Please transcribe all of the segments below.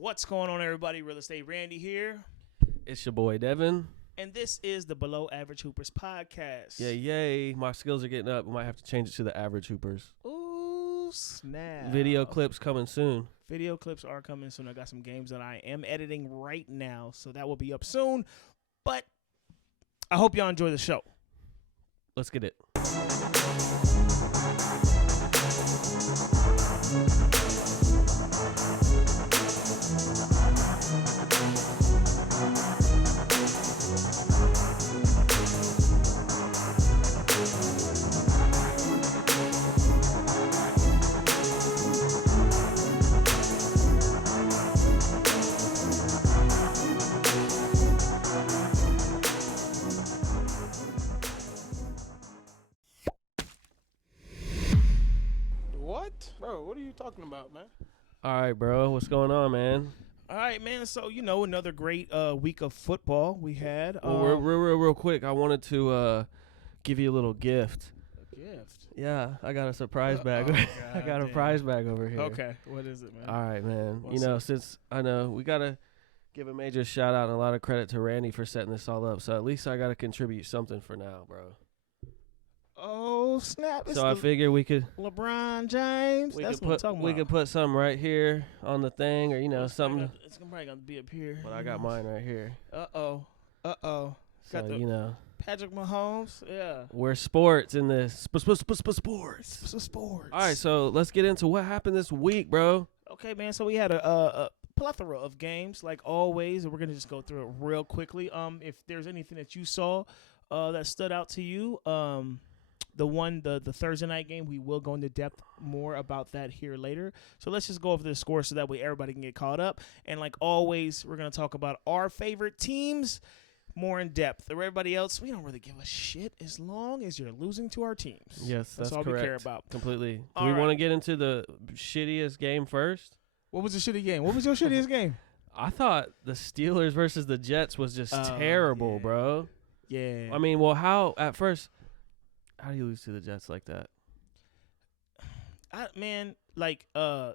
What's going on, everybody? Real Estate Randy here. It's your boy, Devin. And this is the Below Average Hoopers podcast. Yay. My skills are getting up. We might have to change it to the Average Hoopers. Ooh, snap. Video clips coming soon. Video clips are coming soon. I got some games that I am editing right now, so that will be up soon. But I hope y'all enjoy the show. Let's get it. Bro, what are you talking about, man? All right, bro. What's going on, man? All right, man. So, another great week of football we had. Well, real quick, I wanted to give you a little gift. A gift? Yeah, I got a surprise bag. I got a prize bag over here. Okay. What is it, man? All right, man. What's Since I know we got to give a major shout out and a lot of credit to Randy for setting this all up. So at least I got to contribute something for now, bro. Oh, snap. So I figured we could LeBron James. That's what I'm talking about. We could put something right here on the thing, or something. It's probably gonna be up here. But I got mine right here. Uh-oh. So Patrick Mahomes. Yeah. We're sports in this. Sports. Sports. All right, so let's get into what happened this week, bro. Okay, man. So we had a plethora of games, like always, and we're gonna just go through it real quickly. If there's anything that you saw that stood out to you, the Thursday night game, we will go into depth more about that here later. So let's just go over the score so that way everybody can get caught up. And like always, we're going to talk about our favorite teams more in depth. Everybody else, we don't really give a shit as long as you're losing to our teams. Yes, that's all correct. we care about. Completely. All Do we right. want to get into the shittiest game first? What was the shitty game? What was your shittiest game? I thought the Steelers versus the Jets was just terrible, bro. Yeah. I mean, how do you lose to the Jets like that?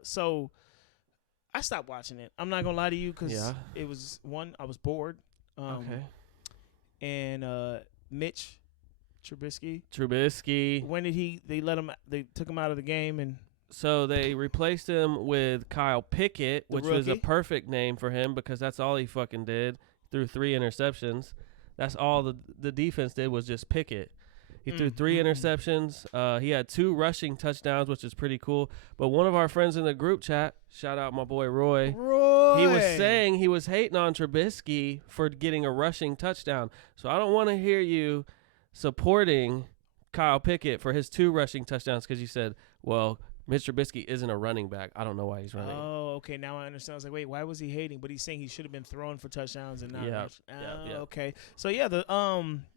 So I stopped watching it. I'm not gonna lie to you because it was I was bored. Okay. And Mitch Trubisky. When did they took him out of the game and so they replaced him with Kyle Pickett, which was a perfect name for him because that's all he fucking did. Threw 3 interceptions. That's all the defense did was just Pickett. He threw 3 interceptions. He had 2 rushing touchdowns, which is pretty cool. But one of our friends in the group chat, shout out my boy Roy, he was saying he was hating on Trubisky for getting a rushing touchdown. So I don't want to hear you supporting Kyle Pickett for his 2 rushing touchdowns because you said, well, Mitch Trubisky isn't a running back. I don't know why he's running. Oh, okay. Now I understand. I was like, wait, why was he hating? But he's saying he should have been throwing for touchdowns and not. Yeah. Okay. So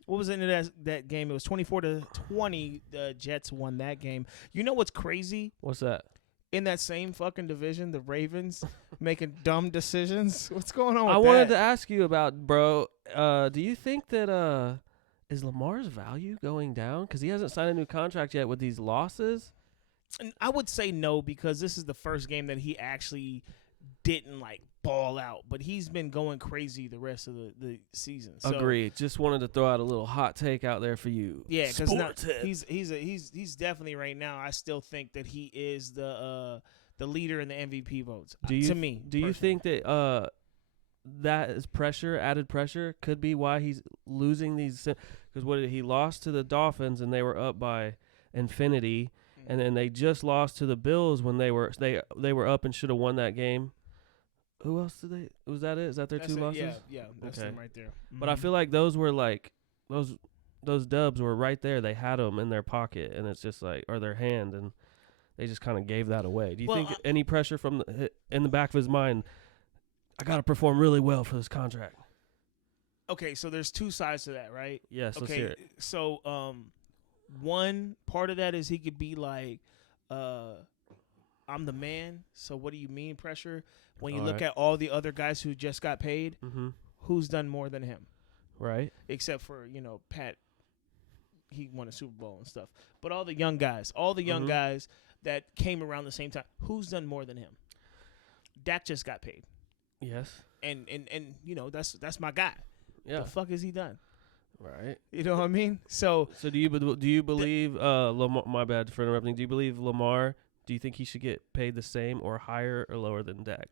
what was in that game? It was 24-20. The Jets won that game. You know what's crazy? What's that? In that same fucking division, the Ravens making dumb decisions. What's going on with I that? wanted to ask you about, bro. Do you think that is Lamar's value going down because he hasn't signed a new contract yet with these losses? And I would say no because this is the first game that he actually didn't ball out, but he's been going crazy the rest of the season. So, agreed. Just wanted to throw out a little hot take out there for you. Yeah, because he's definitely right now. I still think that he is the leader in the MVP votes. Do you think that that is added pressure, could be why he's losing these? Because he lost to the Dolphins and they were up by infinity. And then they just lost to the Bills when they were up and should have won that game. Who else did they? Was that it? Is that their that's 2 losses? Yeah, that's them right there. Mm-hmm. But I feel like those were those dubs were right there. They had them in their pocket, and it's just or their hand, and they just kind of gave that away. Do you think any pressure from in the back of his mind? I got to perform really well for this contract. Okay, so there's 2 sides to that, right? Yes, let's hear it. So one part of that is he could be like, I'm the man, so what do you mean pressure? When you look at all the other guys who just got paid, who's done more than him? Right. Except for, Pat, he won a Super Bowl and stuff. But all the young guys that came around the same time, who's done more than him? Dak just got paid. Yes. And that's my guy. Yeah. The fuck has he done? Right. You know what I mean? So do you believe Lamar? My bad for interrupting. Do you believe Lamar? Do you think he should get paid the same or higher or lower than Dak?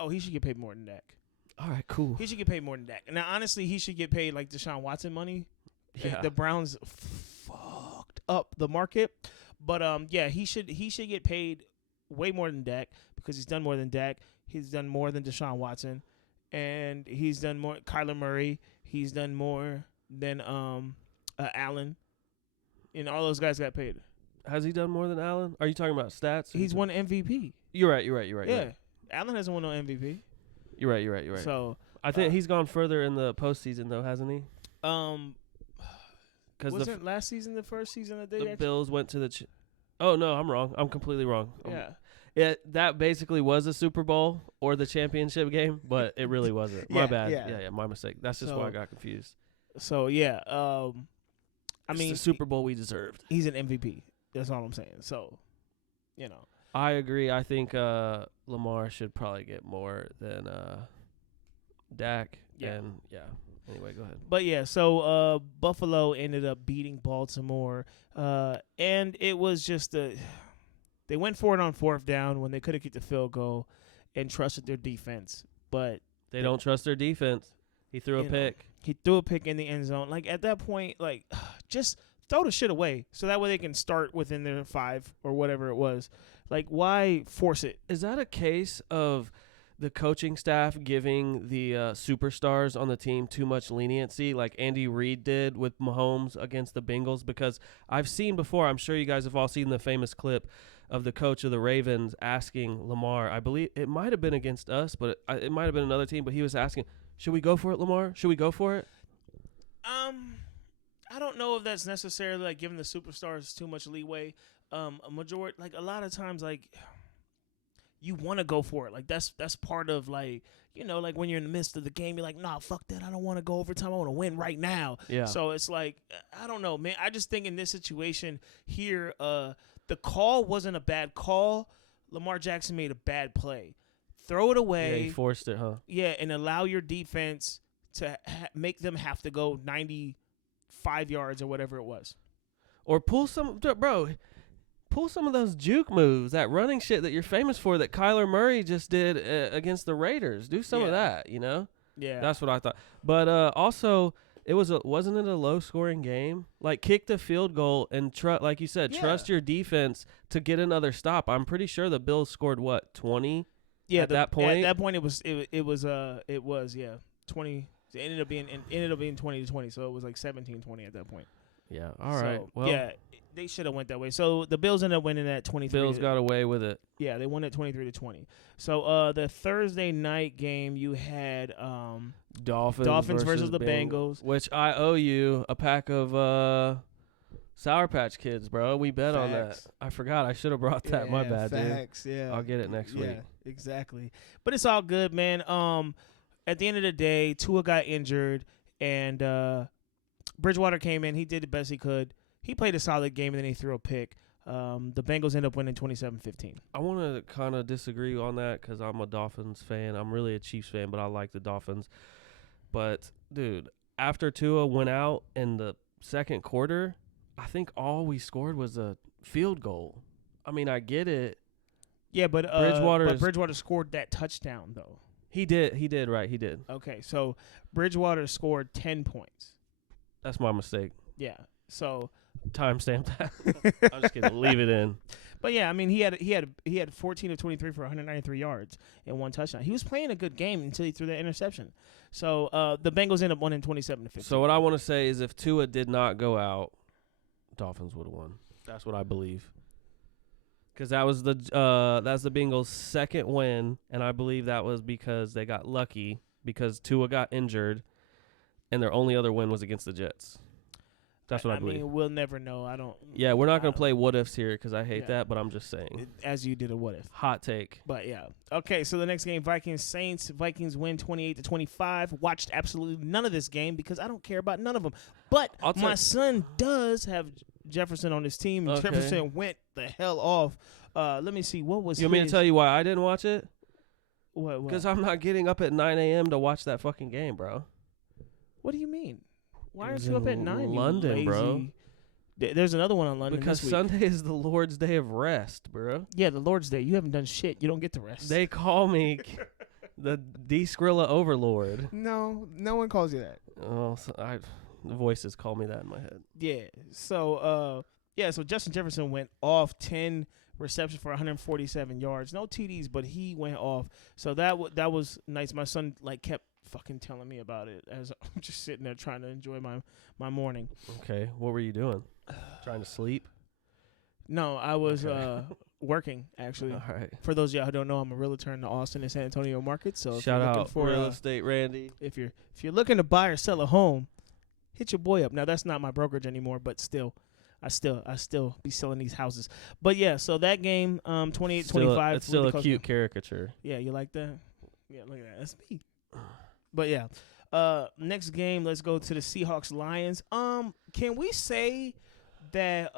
Oh, he should get paid more than Dak. All right, cool. He should get paid more than Dak. Now, honestly, he should get paid like Deshaun Watson money. Yeah. The Browns fucked up the market, but he should get paid way more than Dak because he's done more than Dak. He's done more than Deshaun Watson, and he's done more. Kyler Murray. He's done more than Allen. And all those guys got paid. Has he done more than Allen? Are you talking about stats? He's won MVP. You're right. Yeah. Allen hasn't won no MVP. You're right. So I think he's gone further in the postseason though, hasn't he? Because wasn't last season the first season that they Bills went to the Oh no, I'm wrong. I'm completely wrong. Yeah. That basically was a Super Bowl or the championship game, but it really wasn't. My bad. Yeah, my mistake. That's just why I got confused. So yeah, I mean, the Super Bowl we deserved. He's an MVP. That's all I'm saying. So, I agree. I think Lamar should probably get more than Dak. Yeah. And anyway, go ahead. But yeah, so Buffalo ended up beating Baltimore, and it was just they went for it on fourth down when they could have kicked the field goal and trusted their defense, but they don't trust their defense. He threw a pick. He threw a pick in the end zone. Like, at that point, like, just throw the shit away so that way they can start within their 5 or whatever it was. Like, why force it? Is that a case of the coaching staff giving the superstars on the team too much leniency like Andy Reid did with Mahomes against the Bengals? Because I've seen before, I'm sure you guys have all seen the famous clip of the coach of the Ravens asking Lamar, I believe it might have been against us, but it might have been another team, but he was asking, should we go for it, Lamar? Should we go for it? I don't know if that's necessarily like giving the superstars too much leeway. A lot of times, like, you want to go for it. Like, that's part of, like, like when you're in the midst of the game, you're like, nah, fuck that. I don't want to go overtime. I want to win right now. Yeah. So it's like, I don't know, man. I just think in this situation here, the call wasn't a bad call. Lamar Jackson made a bad play. Throw it away. Yeah, he forced it, huh? Yeah, and allow your defense to make them have to go 95 yards or whatever it was. Or pull some of those juke moves, that running shit that you're famous for that Kyler Murray just did against the Raiders. Do some of that, Yeah. That's what I thought. But also, wasn't it a low-scoring game? Like, kick the field goal and, like you said, trust your defense to get another stop. I'm pretty sure the Bills scored, 20? Yeah, at that point? At that point, it was 20. It ended up being 20-20, so it was like 17-20 at that point. Yeah. All right. Well, yeah, they should have went that way. So the Bills ended up winning at 23. Bills got away with it. Yeah, they won at 23-20. So the Thursday night game, you had Dolphins versus the Bengals, which I owe you a pack of Sour Patch Kids, bro. We bet on that. I forgot. I should have brought that. My bad, facts, dude. Yeah, I'll get it next week. Yeah, exactly. But it's all good, man. At the end of the day, Tua got injured, and Bridgewater came in. He did the best he could. He played a solid game, and then he threw a pick. The Bengals end up winning 27-15. I want to kind of disagree on that because I'm a Dolphins fan. I'm really a Chiefs fan, but I like the Dolphins. But, dude, after Tua went out in the second quarter, I think all we scored was a field goal. I mean, I get it. Yeah, but Bridgewater scored that touchdown, though. He did, right, he did. Okay, so Bridgewater scored 10 points. That's my mistake. Yeah, so timestamp that. I'm just kidding. Leave it in. But yeah, I mean, he had 14 of 23 for 193 yards and 1 touchdown. He was playing a good game until he threw that interception. So the Bengals end up winning 27-15. So what I want to say is, if Tua did not go out, Dolphins would have won. That's what I believe. Because that's the Bengals' second win, and I believe that was because they got lucky because Tua got injured, and their only other win was against the Jets. That's what I believe. I mean, we'll never know. Yeah, we're not going to play what-ifs here because I hate that, but I'm just saying. As you did a what-if. Hot take. But, yeah. Okay, so the next game, Vikings-Saints. Vikings win 28-25. Watched absolutely none of this game because I don't care about none of them. But my son does have Jefferson on his team. Okay. Jefferson went the hell off. Let me see. What was You want me to tell you why I didn't watch it? What? Because I'm not getting up at 9 a.m. to watch that fucking game, bro. What do you mean? Why It aren't was you up at in 9? London, you lazy? bro. There's another one on London Because this week. Sunday is the Lord's Day of rest, bro. Yeah, the Lord's Day. You haven't done shit. You don't get to rest. They call me the D-Skrilla Overlord. No one calls you that. Oh, the voices call me that in my head. Yeah. So so Justin Jefferson went off 10 receptions for 147 yards. No TDs, but he went off. So that was nice. My son kept fucking telling me about it as I'm just sitting there trying to enjoy my morning. Okay, what were you doing? Trying to sleep? No, I was working actually. All right. For those of y'all who don't know, I'm a realtor in the Austin and San Antonio market. So shout out for real estate Randy. If you're looking to buy or sell a home, hit your boy up. Now that's not my brokerage anymore, but still, I still be selling these houses. But yeah, so that game, 28-25. It's still a cute caricature. Yeah, you like that? Yeah, look at that. That's me. But yeah, next game, let's go to the Seahawks Lions. Can we say that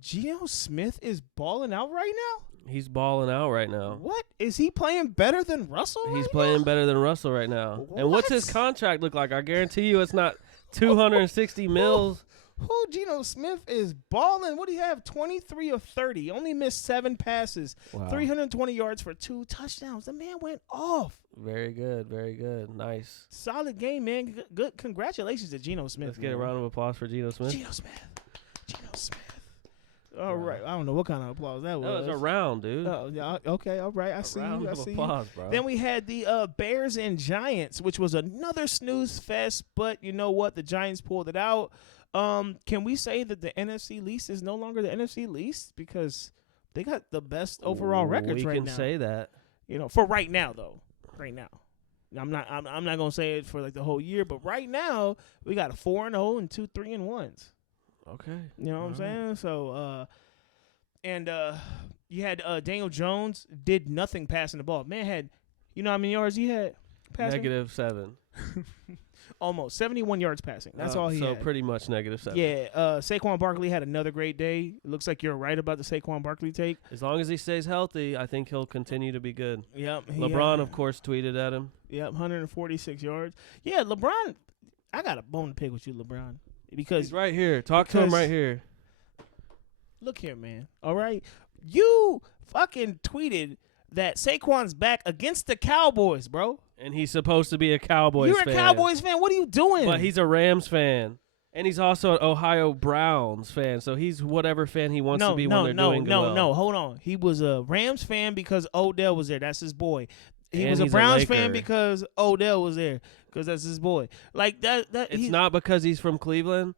Geno Smith is balling out right now? He's balling out right now. What? Is he playing better than Russell? He's playing better than Russell right now. What? And what's his contract look like? I guarantee you it's not 260 mils. Who Geno Smith is balling? What do you have? 23 of 30. Only missed 7 passes. Wow. 320 yards for 2 touchdowns. The man went off. Very good. Very good. Nice. Solid game, man. Good. Congratulations to Geno Smith. Let's get a round of applause for Geno Smith. Geno Smith. All right. I don't know what kind of applause that was. That was a round, dude. Yeah, okay. All right. I see you. Applause, bro. Then we had the Bears and Giants, which was another snooze fest. But you know what? The Giants pulled it out. Can we say that the NFC least is no longer the NFC least because they got the best overall records right now? We can say that. For right now though. Right now. I'm not going to say it for the whole year, but right now we got a 4-0 and 2 3-1s. Okay. You know what I'm saying? So you had Daniel Jones did nothing passing the ball. Man had how many yards he had passing? -7. Almost 71 yards passing. That's all he had. So pretty much -7. Yeah, Saquon Barkley had another great day. It looks like you're right about the Saquon Barkley take. As long as he stays healthy, I think he'll continue to be good. Yep. LeBron, of course, tweeted at him. Yep, 146 yards. Yeah, LeBron, I got a bone to pick with you, LeBron. Because he's right here. Talk to him right here. Look here, man. All right? You fucking tweeted that Saquon's back against the Cowboys, bro. And he's supposed to be a Cowboys fan. You're a Cowboys fan. What are you doing? But he's a Rams fan. And he's also an Ohio Browns fan. So he's whatever fan he wants to be when they're doing well. No, hold on. He was a Rams fan because Odell was there. That's his boy. He was a Browns fan because Odell was there because that's his boy. Like that. It's not because he's from Cleveland,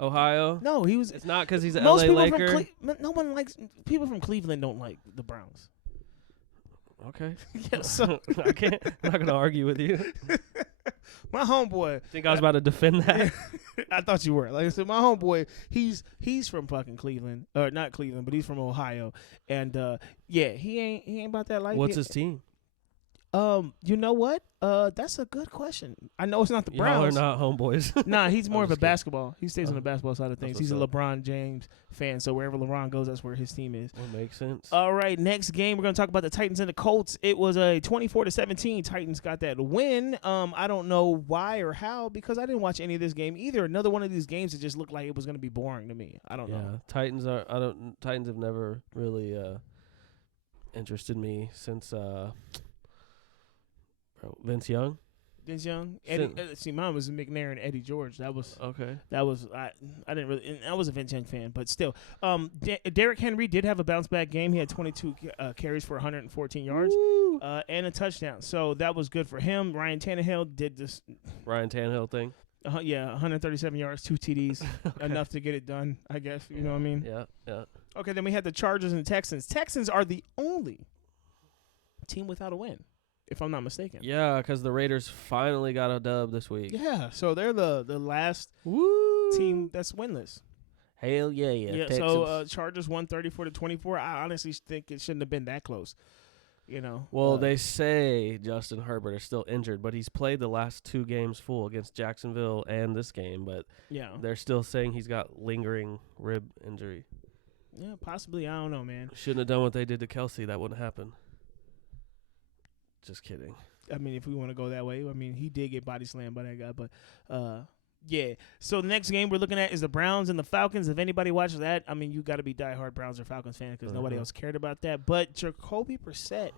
Ohio. No, he was. It's not because he's an LA Laker. No one likes people from Cleveland. Don't like the Browns. Okay. Yeah, so I'm not gonna argue with you. My homeboy. Think I was about to defend that? I thought you were. Like I said, my homeboy. He's from fucking Cleveland, or not Cleveland, but he's from Ohio, and yeah, he ain't about that life. What's his team? You know what? That's a good question. I know it's not the Browns. Y'all are not homeboys. Nah, he's more of a basketball. He stays on the basketball side of things. He's a LeBron James fan, so wherever LeBron goes, that's where his team is. That makes sense. All right, next game, we're going to talk about the Titans and the Colts. It was a 24-17. Titans got that win. I don't know why or how because I didn't watch any of this game either. Another one of these games that just looked like it was going to be boring to me. I don't know. Titans have never really interested me since Vince Young. See, mine was McNair and Eddie George. That was okay. That was I didn't really. And I was a Vince Young fan, but still. Derrick Henry did have a bounce back game. He had 22 carries for 114 yards and a touchdown. So that was good for him. Ryan Tannehill did this. Ryan Tannehill thing. 137 yards, 2 TDs, enough to get it done. I guess you know what I mean. Yeah. Okay, then we had the Chargers and Texans. Texans are the only team without a win, if I'm not mistaken. Yeah, because the Raiders finally got a dub this week. Yeah, so they're the last team that's winless. Hell yeah. Yeah, so Chargers won 34-24. I honestly think it shouldn't have been that close. Well, they say Justin Herbert is still injured, but he's played the last 2 games full against Jacksonville and this game. But they're still saying he's got lingering rib injury. Yeah, possibly. I don't know, man. Shouldn't have done what they did to Kelsey. That wouldn't happen. Just kidding. I mean, if we want to go that way, I mean, he did get body slammed by that guy, but yeah. So the next game we're looking at is the Browns and the Falcons. If anybody watches that, I mean, you got to be diehard Browns or Falcons fan because nobody else cared about that. But Jacoby Brissett,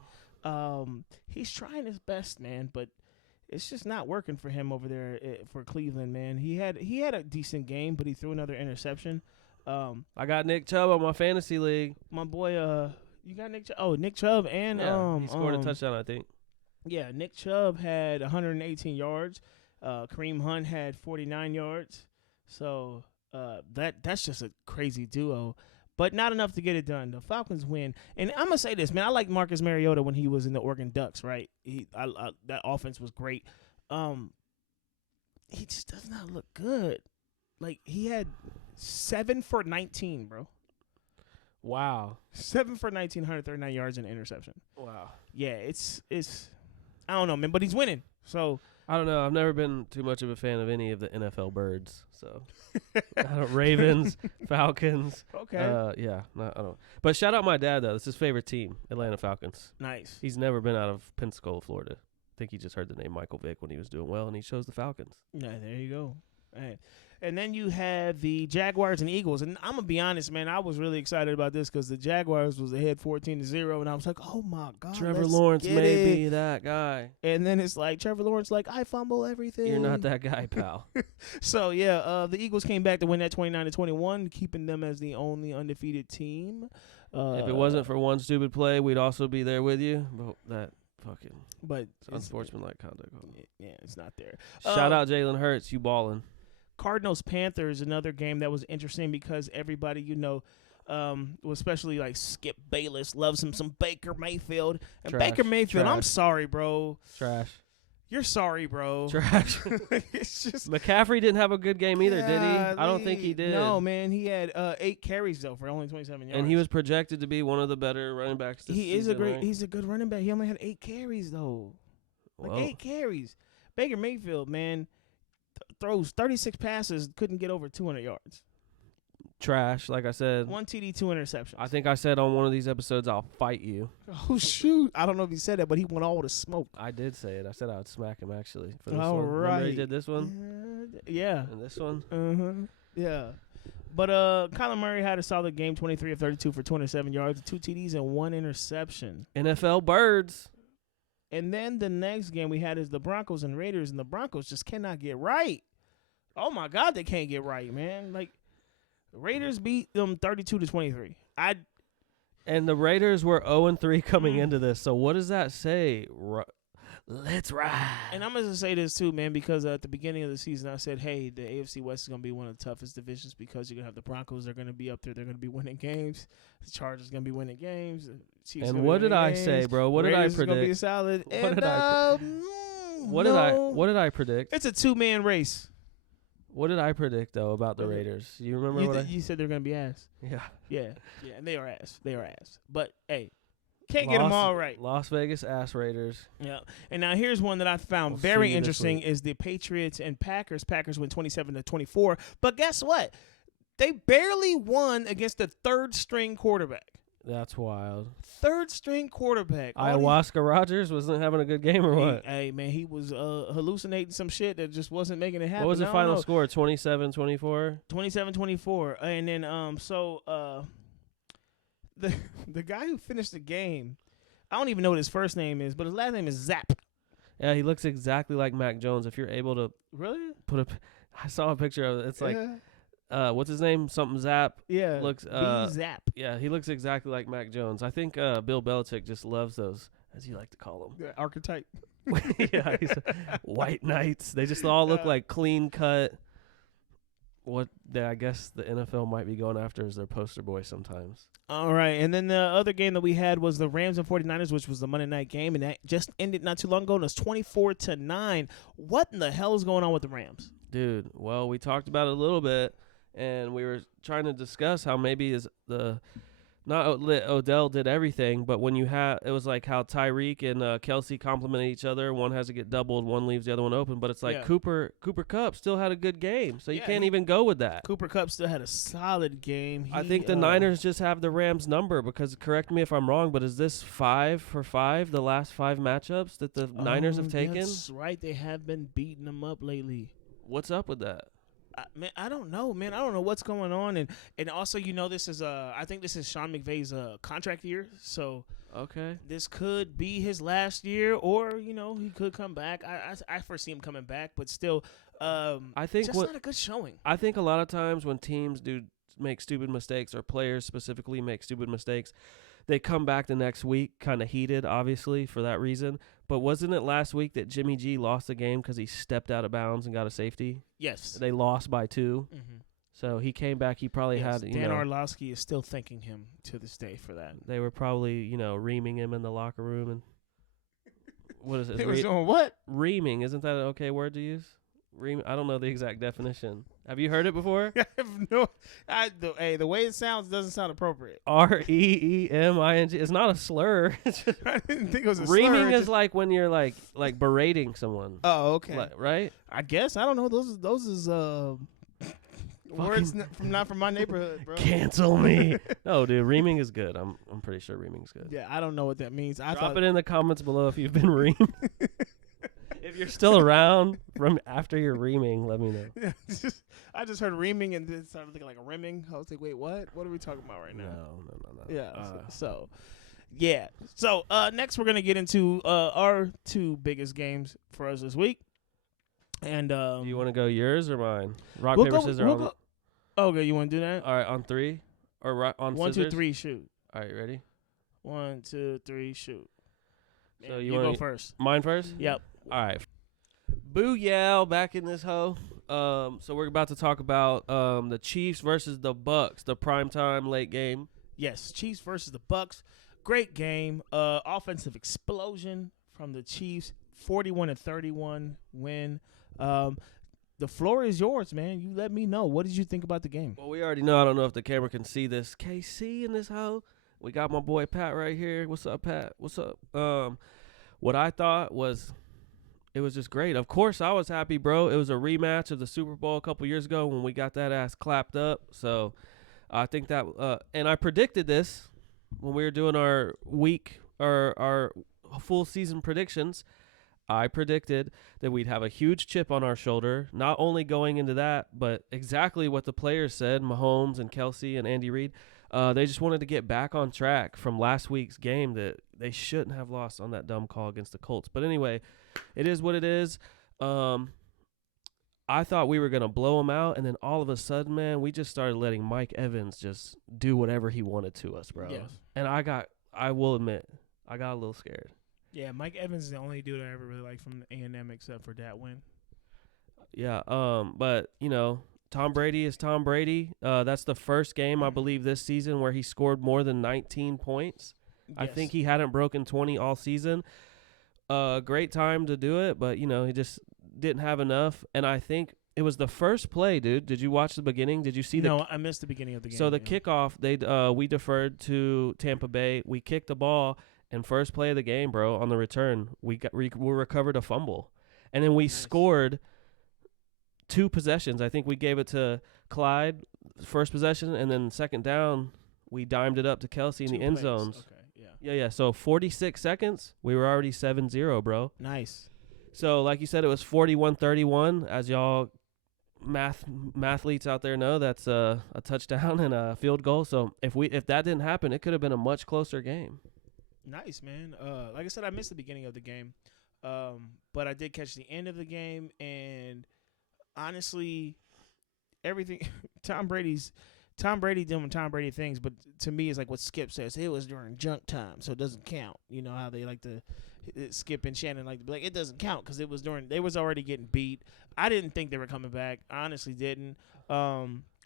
he's trying his best, man, but it's just not working for him over there for Cleveland, man. He had a decent game, but he threw another interception. I got Nick Chubb on my fantasy league. My boy, you got Nick Chubb? Oh, Nick Chubb and he scored a touchdown, I think. Yeah, Nick Chubb had 118 yards. Kareem Hunt had 49 yards. So that's just a crazy duo. But not enough to get it done. The Falcons win. And I'm going to say this, man. I like Marcus Mariota when he was in the Oregon Ducks, right? That offense was great. He just does not look good. Like, he had 7 for 19, bro. Wow. 7 for 19, 139 yards and interception. Wow. Yeah, it's I don't know, man, but he's winning. So I don't know. I've never been too much of a fan of any of the NFL birds. So Ravens, Falcons. Okay. Yeah. No, I don't. But shout out my dad though. That's his favorite team, Atlanta Falcons. Nice. He's never been out of Pensacola, Florida. I think he just heard the name Michael Vick when he was doing well, and he chose the Falcons. Yeah, there you go. Hey. And then you have the Jaguars and Eagles. And I'm going to be honest, man, I was really excited about this because the Jaguars was ahead 14-0. And I was like, oh, my God. Trevor Lawrence may be that guy. And then it's like, Trevor Lawrence, like, I fumble everything. You're not that guy, pal. So, yeah, the Eagles came back to win that 29-21, keeping them as the only undefeated team. If it wasn't for one stupid play, we'd also be there with you. But that fucking unsportsmanlike conduct. Yeah, it's not there. Shout out Jalen Hurts. You balling. Cardinals-Panthers, another game that was interesting because everybody, especially like Skip Bayless, loves him some Baker Mayfield. And Trash. Baker Mayfield, Trash. I'm sorry, bro. Trash. You're sorry, bro. Trash. It's just McCaffrey didn't have a good game either, did he? I don't think he did. No, man. He had 8 carries, though, for only 27 yards. And he was projected to be one of the better running backs this season, right? He's a good running back. He only had 8 carries, though. Like, 8 carries. Baker Mayfield, man, throws 36 passes, couldn't get over 200 yards. Trash, like I said. 1 TD, 2 interceptions. I think I said on one of these episodes, I'll fight you. Oh, shoot. I don't know if he said that, but he went all the smoke. I did say it. I said I would smack him, actually, for this all one. right. Remember he did this one? Yeah. And this one? Uh-huh. Yeah. But Kyler Murray had a solid game, 23 of 32 for 207 yards, 2 TDs, and 1 interception. NFL birds. And then the next game we had is the Broncos and Raiders, and the Broncos just cannot get right. Oh, my God, they can't get right, man. Like, the Raiders beat them 32-23. And the Raiders were 0-3 coming into this, so what does that say? Let's ride. And I'm going to say this, too, man, because at the beginning of the season, I said, hey, the AFC West is going to be one of the toughest divisions because you're going to have the Broncos. They're going to be up there. They're going to be winning games. The Chargers are going to be winning games. The Chiefs and what did I say, bro? What did I predict? Going to be solid. What did I predict? It's a 2-man race. What did I predict, though, about the Raiders? You remember you said they're going to be ass. Yeah. Yeah, and they are ass. They are ass. But, hey, can't get them all right. Las Vegas ass Raiders. Yeah. And now here's one that I found very interesting is the Patriots and Packers. Packers win 27-24. But guess what? They barely won against the third-string quarterback. That's wild. Third-string quarterback. Ayahuasca Rogers wasn't having a good game or what? Hey, man, he was hallucinating some shit that just wasn't making it happen. What was the final score? 27-24? 27-24. And then the guy who finished the game, I don't even know what his first name is, but his last name is Zapp. Yeah, he looks exactly like Mac Jones. If you're able to really I saw a picture of it. It's like what's his name? Something Zapp. Yeah. Looks Zapp. Yeah, he looks exactly like Mac Jones. I think Bill Belichick just loves those, as you like to call them. The archetype. Yeah, he's white knights. They just all look like clean cut. What I guess the NFL might be going after is their poster boy sometimes. All right, and then the other game that we had was the Rams and 49ers, which was the Monday night game, and that just ended not too long ago, and it was 24-9. What in the hell is going on with the Rams? Dude, well, we talked about it a little bit, and we were trying to discuss how maybe is the Odell did everything, but when you have, it was like how Tyreek and Kelsey complement each other. One has to get doubled, one leaves the other one open. But it's like Cooper Kupp still had a good game, so you can't even go with that. Cooper Kupp still had a solid game. I think the Niners just have the Rams number because, correct me if I'm wrong, but is this 5 for 5, the last 5 matchups that the Niners have taken? That's right. They have been beating them up lately. What's up with that? Man, I don't know, man. I don't know what's going on, and also, this is I think this is Sean McVay's contract year, so this could be his last year, or he could come back. I foresee him coming back, but still, I think just not a good showing. I think a lot of times when teams do make stupid mistakes, or players specifically make stupid mistakes, they come back the next week kind of heated, obviously, for that reason. But wasn't it last week that Jimmy G lost the game because he stepped out of bounds and got a safety? Yes. They lost by 2. Mm-hmm. So he came back. He probably had, Dan Orlovsky is still thanking him to this day for that. They were probably, reaming him in the locker room. And what is it? They was doing what? Reaming. Isn't that an okay word to use? I don't know the exact definition. Have you heard it before? I have no. The way it sounds doesn't sound appropriate. Reeming. It's not a slur. I didn't think it was a reaming slur. Reaming is like when you're like berating someone. Oh, okay. Right? I guess. I don't know. Those is words not from my neighborhood, bro. Cancel me. No, dude. Reaming is good. I'm pretty sure reaming's good. Yeah, I don't know what that means. Drop it in the comments below if you've been reamed. If you're still around from after your reaming, let me know. Yeah, I just heard reaming and then started thinking like a rimming. I was like, wait, what? What are we talking about right now? No. Yeah. So next we're gonna get into our 2 biggest games for us this week. And do you want to go yours or mine? Rock paper scissors. Okay, you want to do that? All right, on 3 or on 1, scissors? 2, 3, shoot. All right, ready? 1, 2, 3, shoot. So you go first. Mine first? Yep. All right. Booyah, back in this hoe. So we're about to talk about the Chiefs versus the Bucks, the primetime late game. Yes, Chiefs versus the Bucks. Great game. Offensive explosion from the Chiefs. 41-31 win. The floor is yours, man. You let me know. What did you think about the game? Well, we already know. I don't know if the camera can see this. KC in this hoe. We got my boy Pat right here. What's up, Pat? What's up? What I thought was, it was just great. Of course, I was happy, bro. It was a rematch of the Super Bowl a couple years ago when we got that ass clapped up. So I think that, and I predicted this when we were doing our our full season predictions. I predicted that we'd have a huge chip on our shoulder, not only going into that, but exactly what the players said, Mahomes and Kelsey and Andy Reid. They just wanted to get back on track from last week's game that they shouldn't have lost on that dumb call against the Colts. But anyway, it is what it is. I thought we were going to blow them out, and then all of a sudden, man, we just started letting Mike Evans just do whatever he wanted to us, bro. Yes. And I will admit, I got a little scared. Yeah, Mike Evans is the only dude I ever really liked from A&M except for that win. Yeah, but, Tom Brady is Tom Brady. That's the first game, I believe, this season where he scored more than 19 points. Yes. I think he hadn't broken 20 all season. Great time to do it, but, he just didn't have enough. And I think it was the first play, dude. Did you watch the beginning? Did you see No, I missed the beginning of the game. So the kickoff, we deferred to Tampa Bay. We kicked the ball, and first play of the game, bro, on the return, we recovered a fumble. And then we scored 2 possessions. I think we gave it to Clyde, first possession, and then second down, we dimed it up to Kelsey in the end zones. Okay, Yeah. So 46 seconds, we were already 7-0, bro. Nice. So like you said, it was 41-31. As y'all mathletes out there know, that's a touchdown and a field goal. So if that didn't happen, it could have been a much closer game. Nice, man. Like I said, I missed the beginning of the game, but I did catch the end of the game, and honestly, everything Tom Brady doing Tom Brady things, but to me, it's like what Skip says. It was during junk time, so it doesn't count. You know how they like to Skip and Shannon like to be like, it doesn't count because it was they was already getting beat. I didn't think they were coming back. I honestly didn't.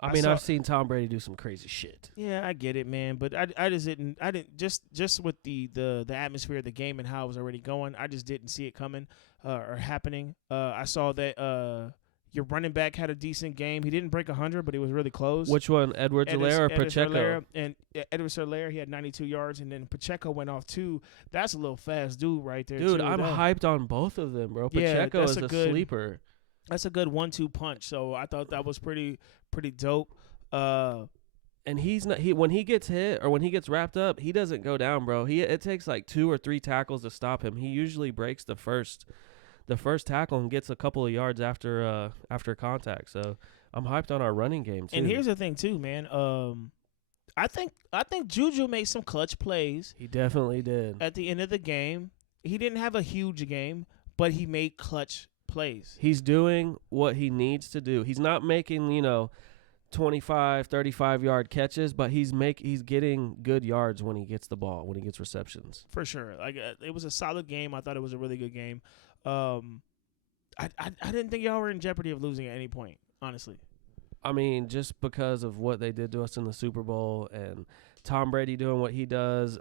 I've seen Tom Brady do some crazy shit. Yeah, I get it, man. But I just didn't. I didn't just with the atmosphere of the game and how it was already going. I just didn't see it coming or happening. I saw that Your running back had a decent game. He didn't break 100, but he was really close. Which one, Edwards-Helaire or Pacheco? Edwards-Helaire, he had 92 yards, and then Pacheco went off too. That's a little fast dude right there, dude. too. I'm hyped on both of them, bro. Pacheco is a sleeper. That's a good 1-2 punch. So I thought that was pretty dope. And he's not. When he gets hit or when he gets wrapped up, he doesn't go down, bro. It takes like 2 or 3 tackles to stop him. He usually breaks the first tackle and gets a couple of yards after contact. So I'm hyped on our running game too. And here's the thing too, man. I think Juju made some clutch plays. He definitely did. At the end of the game, he didn't have a huge game, but he made clutch plays. He's doing what he needs to do. He's not making 25, 35-yard catches, but he's getting good yards when he gets the ball, when he gets receptions. For sure. Like it was a solid game. I thought it was a really good game. I didn't think y'all were in jeopardy of losing at any point, honestly. I mean, just because of what they did to us in the Super Bowl and Tom Brady doing what he does,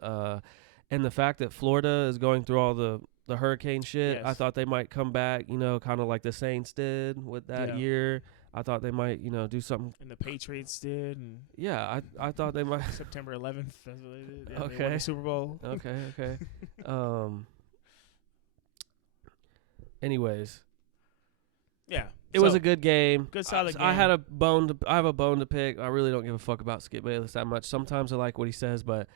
and the fact that Florida is going through all the hurricane shit, yes. I thought they might come back, kind of like the Saints did with that year. I thought they might, do something. And the Patriots did. And I thought they might. September 11th. That's what they did. Yeah, okay. They won the Super Bowl. Okay. Anyways. Yeah. It was a good game. Good solid game. I have a bone to pick. I really don't give a fuck about Skip Bayless that much. Sometimes I like what he says, but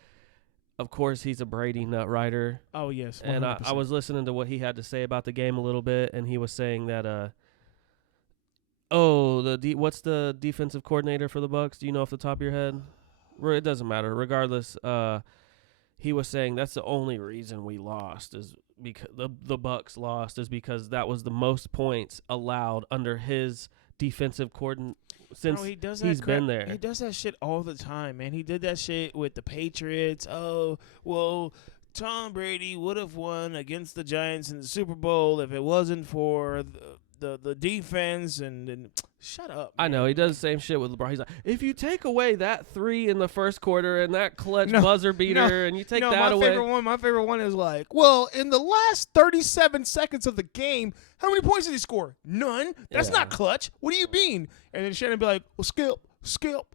of course he's a Brady nut writer. Oh, yes. 100%. And I was listening to what he had to say about the game a little bit, and he was saying that what's the defensive coordinator for the Bucs? Do you know off the top of your head? It doesn't matter. Regardless, he was saying that's the only reason we lost is because the Bucs lost is because that was the most points allowed under his defensive coordinator since he's been there. He does that shit all the time, man. He did that shit with the Patriots. Oh, well, Tom Brady would have won against the Giants in the Super Bowl if it wasn't for the defense and shut up. Man. I know he does the same shit with LeBron. He's like, if you take away that 3 in the first quarter and that clutch buzzer beater, and you take that away. My favorite one is like, well, in the last 37 seconds of the game, how many points did he score? None. That's not clutch. What do you mean? And then Shannon be like, well, Skip.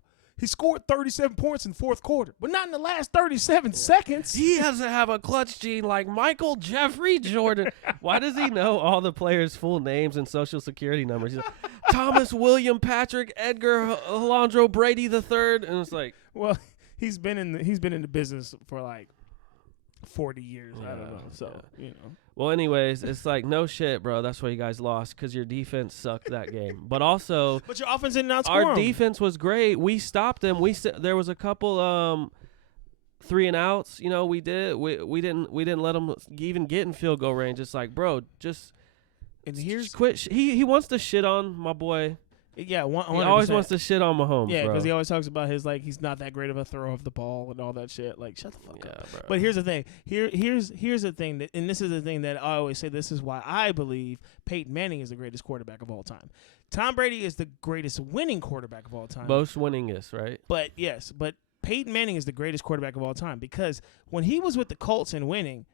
He scored 37 points in the fourth quarter, but not in the last 37 seconds. He doesn't have a clutch gene like Michael Jeffrey Jordan. Why does he know all the players' full names and social security numbers? He's like, Thomas William Patrick Edgar Alondro Brady III, and it's like, well, he's been in the business for like 40 years. I don't know. So Well, anyways, it's like no shit, bro. That's why you guys lost because your defense sucked that game. But also, but your offense did not score. Our defense was great. We stopped them. There was a couple 3 and outs. We did. We didn't let them even get in field goal range. It's like, bro, just quit. He wants to shit on my boy. Yeah, 100%. He always wants to shit on Mahomes. Yeah, because he always talks about he's not that great of a thrower of the ball and all that shit. Like, shut the fuck up. Bro. But here's the thing. Here's the thing and this is the thing that I always say. This is why I believe Peyton Manning is the greatest quarterback of all time. Tom Brady is the greatest winning quarterback of all time. Most winningest, right? But Peyton Manning is the greatest quarterback of all time because when he was with the Colts and winning,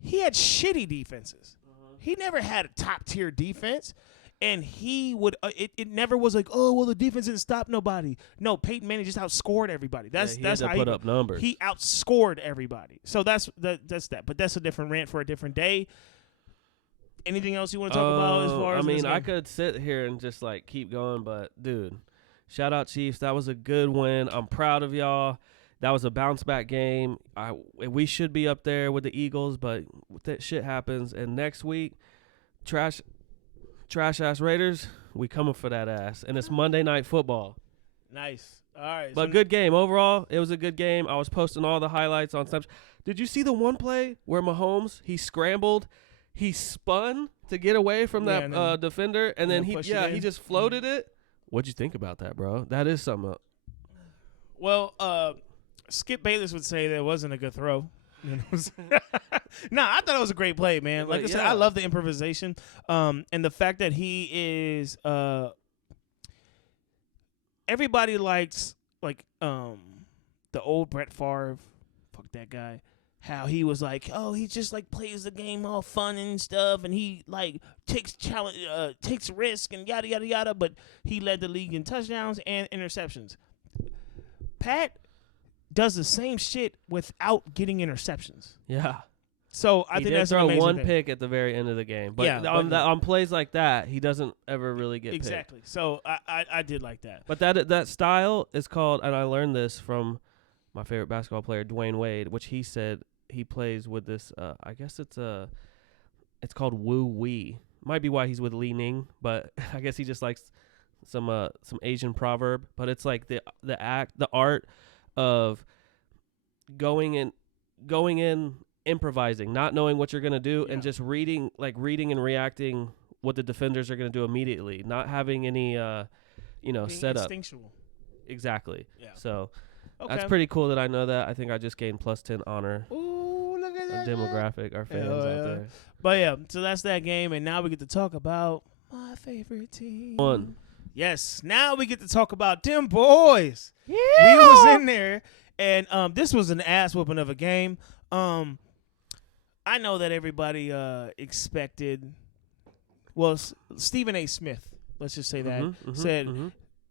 he had shitty defenses. He never had a top tier defense. And he would it never was like, oh, well, the defense didn't stop nobody. No, Peyton Manning just outscored everybody. That's how he put up numbers. He outscored everybody. So that's that. But that's a different rant for a different day. Anything else you want to talk about as far as this game? I could sit here and just like keep going, but dude, shout out Chiefs. That was a good win. I'm proud of y'all. That was a bounce back game. We should be up there with the Eagles, but that shit happens. And next week, trash ass Raiders, we coming for that ass. And it's Monday Night Football. Nice. All right. But good game. Overall, it was a good game. I was posting all the highlights on Snapchat. Did you see the one play where Mahomes, he scrambled, he spun to get away from that defender, and then he just floated it? What'd you think about that, bro? That is something. Well, Skip Bayless would say that it wasn't a good throw. I thought it was a great play, man. Like I said, I love the improvisation, and the fact that he is. Everybody likes the old Brett Favre. Fuck that guy. how he was like, oh, he just like plays the game all fun and stuff, and he like takes risk and yada yada yada. But he led the league in touchdowns and interceptions. Pat does the same shit without getting interceptions. Yeah. So I think that's an amazing one thing. pick at the very end of the game, but Yeah, on plays like that, he doesn't ever really get exactly. picked. So I did like that. But that style is called, and I learned this from my favorite basketball player, Dwayne Wade, which he said he plays with this. I guess it's called Woo Wee. Might be why he's with Li Ning, but I guess he just likes some Asian proverb. But it's like the art of going in. Improvising, not knowing what you're going to do, and just reading and reacting what the defenders are going to do immediately, not having any setup. Instinctual. Exactly. Yeah. So that's pretty cool that I know that. I think I just gained +10 honor. Ooh, look at that demographic, our fans out there. But yeah, so that's that game, and now we get to talk about my favorite team. One. Yes, now we get to talk about them boys. Yeah. We was in there, and this was an ass whooping of a game. I know that everybody expected. Well, Stephen A. Smith, let's just say that,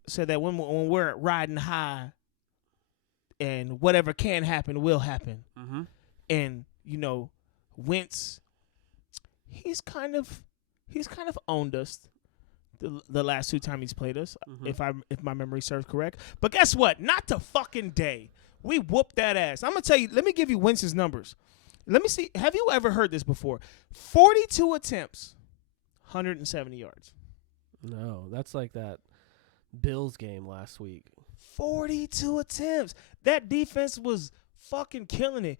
said that when we're riding high, and whatever can happen will happen, and Wentz, he's kind of owned us the last 2 times he's played us, if my memory serves correct. But guess what? Not the fucking day. We whooped that ass. I'm gonna tell you. Let me give you Wentz's numbers. Let me see. Have you ever heard this before? 42 attempts, 170 yards. No, that's like that Bills game last week. 42 attempts. That defense was fucking killing it.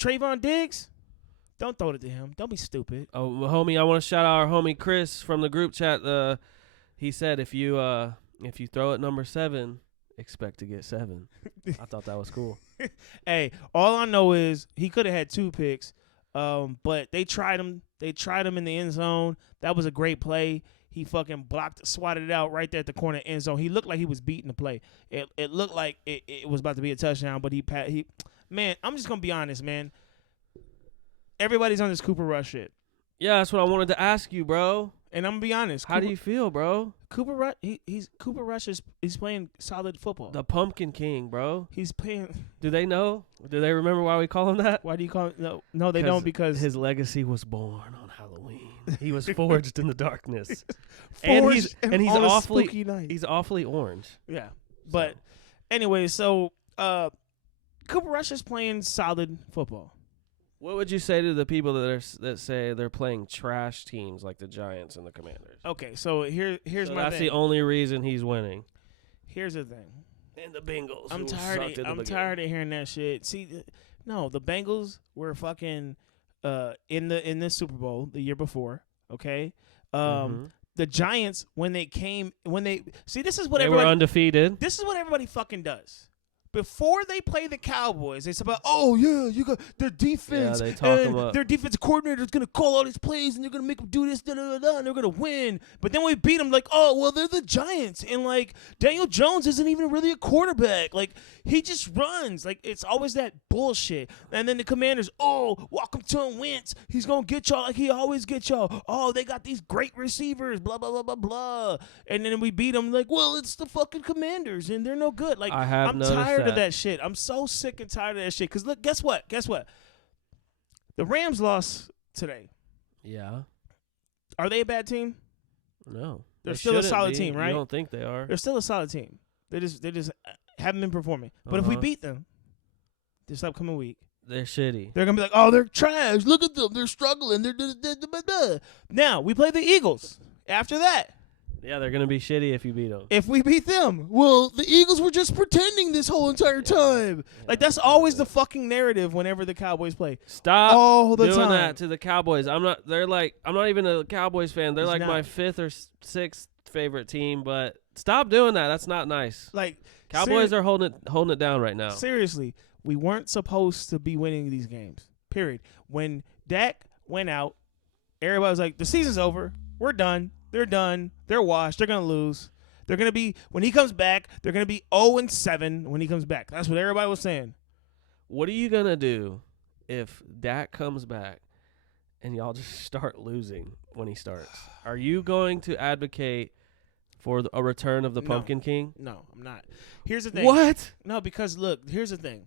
Trayvon Diggs, don't throw it to him. Don't be stupid. Oh, homie, I want to shout out our homie Chris from the group chat. He said if you throw at number 7, expect to get 7. I thought that was cool. Hey, all I know is he could have had 2 picks, but they tried him. They tried him in the end zone. That was a great play. He fucking swatted it out right there at the corner end zone. He looked like he was beating the play. It looked like it was about to be a touchdown, but man, I'm just gonna be honest, man. Everybody's on this Cooper Rush shit. Yeah, that's what I wanted to ask you, bro. And I'm gonna be honest. How do you feel, bro? Cooper Rush, Cooper Rush he's playing solid football. The Pumpkin King, bro. He's playing. Do they know? Do they remember why we call him that? Why do you call him? No, they don't, because his legacy was born on Halloween. He was forged in the darkness. and he's awfully orange. Yeah, but anyway, so Cooper Rush is playing solid football. What would you say to the people that say they're playing trash teams like the Giants and the Commanders? Okay, so here's my thing. That's the only reason he's winning. Here's the thing. And the Bengals. I'm tired of hearing that shit. See, no, the Bengals were fucking in the Super Bowl the year before. Okay, the Giants when they this is what they everybody were undefeated. This is what everybody fucking does. Before they play the Cowboys, they say about, oh, yeah, you got their defense. Yeah, they talk them up. Their defensive coordinator is going to call all these plays, and they're going to make them do this, and they're going to win. But then we beat them like, oh, well, they're the Giants. And, like, Daniel Jones isn't even really a quarterback. Like, he just runs. Like, it's always that bullshit. And then the Commanders, oh, welcome to Wentz. He's going to get y'all like he always gets y'all. Oh, they got these great receivers, blah, blah, blah, blah, blah. And then we beat them like, well, it's the fucking Commanders, and they're no good. Like, I'm tired of that shit. I'm so sick and tired of that shit. Because, look, guess what? The Rams lost today. Yeah. Are they a bad team? No. They're still a solid team, right? You don't think they are. They're still a solid team. They just haven't been performing. But if we beat them this upcoming week, they're shitty. They're going to be like, oh, they're trash. Look at them. They're struggling. Now, we play the Eagles. After that. Yeah, they're going to be shitty if you beat them. If we beat them, well, the Eagles were just pretending this whole entire time. Yeah, like, that's always the fucking narrative whenever the Cowboys play. Stop all the doing time. That to the Cowboys. I'm not even a Cowboys fan. They're my 5th or 6th favorite team, but stop doing that. That's not nice. Like, Cowboys are holding it down right now. Seriously, we weren't supposed to be winning these games. Period. When Dak went out, everybody was like, the season's over. We're done. They're done. They're washed. They're going to lose. They're going to be, when he comes back, they're going to be 0-7 when he comes back. That's what everybody was saying. What are you going to do if Dak comes back and y'all just start losing when he starts, are you going to advocate for a return of the Pumpkin King? No, I'm not. Here's the thing. What? No, because look, here's the thing.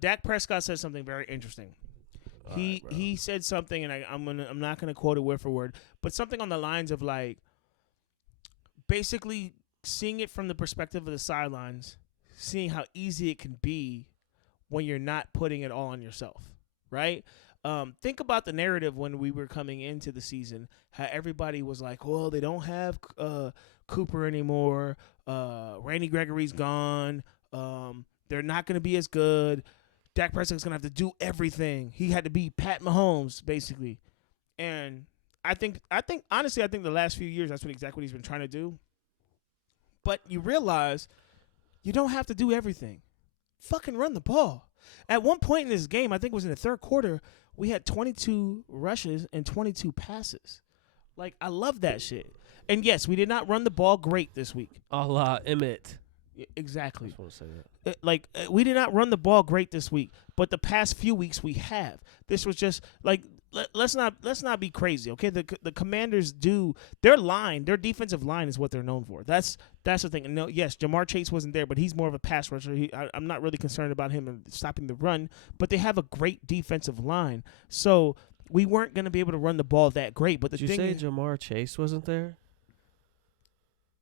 Dak Prescott said something very interesting. He said something, and I'm not gonna quote it word for word, but something on the lines of like, basically seeing it from the perspective of the sidelines, seeing how easy it can be when you're not putting it all on yourself, right? Think about the narrative when we were coming into the season, how everybody was like, well, they don't have Cooper anymore. Randy Gregory's gone. They're not going to be as good. Dak Prescott's going to have to do everything. He had to be Pat Mahomes, basically. And honestly, I think the last few years, that's exactly what he's been trying to do. But you realize you don't have to do everything. Fucking run the ball. At one point in this game, I think it was in the third quarter, we had 22 rushes and 22 passes. Like, I love that shit. And yes, we did not run the ball great this week. Allah Emmett. Exactly. I just want to say that. We did not run the ball great this week, but the past few weeks we have. This was just like, let's not be crazy, okay? The Commanders their defensive line is what they're known for. That's the thing. And no, yes, Jamar Chase wasn't there, but he's more of a pass rusher. I'm not really concerned about him and stopping the run, but they have a great defensive line. So we weren't going to be able to run the ball that great. But Did you say Jamar Chase wasn't there?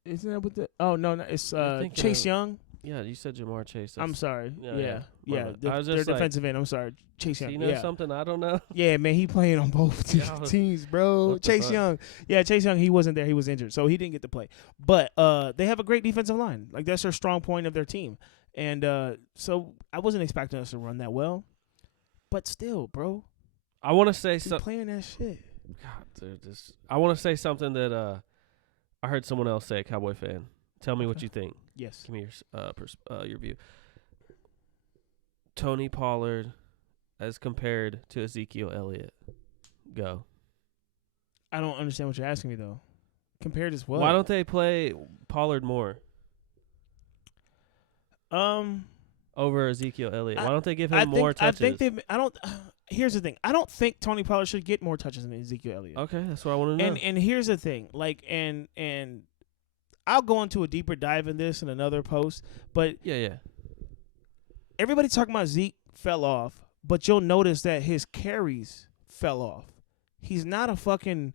Isn't that what oh, no, it's Chase Young. Yeah, you said Jamar Chase. I'm sorry. Yeah. I was just their defensive end. I'm sorry. Chase Young. You know something I don't know? Yeah, man, he playing on both teams, bro. Chase Young. Yeah, Chase Young, he wasn't there. He was injured, so he didn't get to play. But they have a great defensive line. Like, that's their strong point of their team. And so I wasn't expecting us to run that well. But still, bro. I want to say something. Playing that shit. God, dude, I want to say something that I heard someone else say, Cowboy fan. Tell me what you think. Yes. Give me your view. Tony Pollard as compared to Ezekiel Elliott. Go. I don't understand what you're asking me, though. Compared as well. Why don't they play Pollard more? Over Ezekiel Elliott. Why don't they give him more touches? Here's the thing. I don't think Tony Pollard should get more touches than Ezekiel Elliott. Okay, that's what I want to know. And here's the thing. Like, and I'll go into a deeper dive in this in another post. But yeah. Everybody talking about Zeke fell off, but you'll notice that his carries fell off. He's not a fucking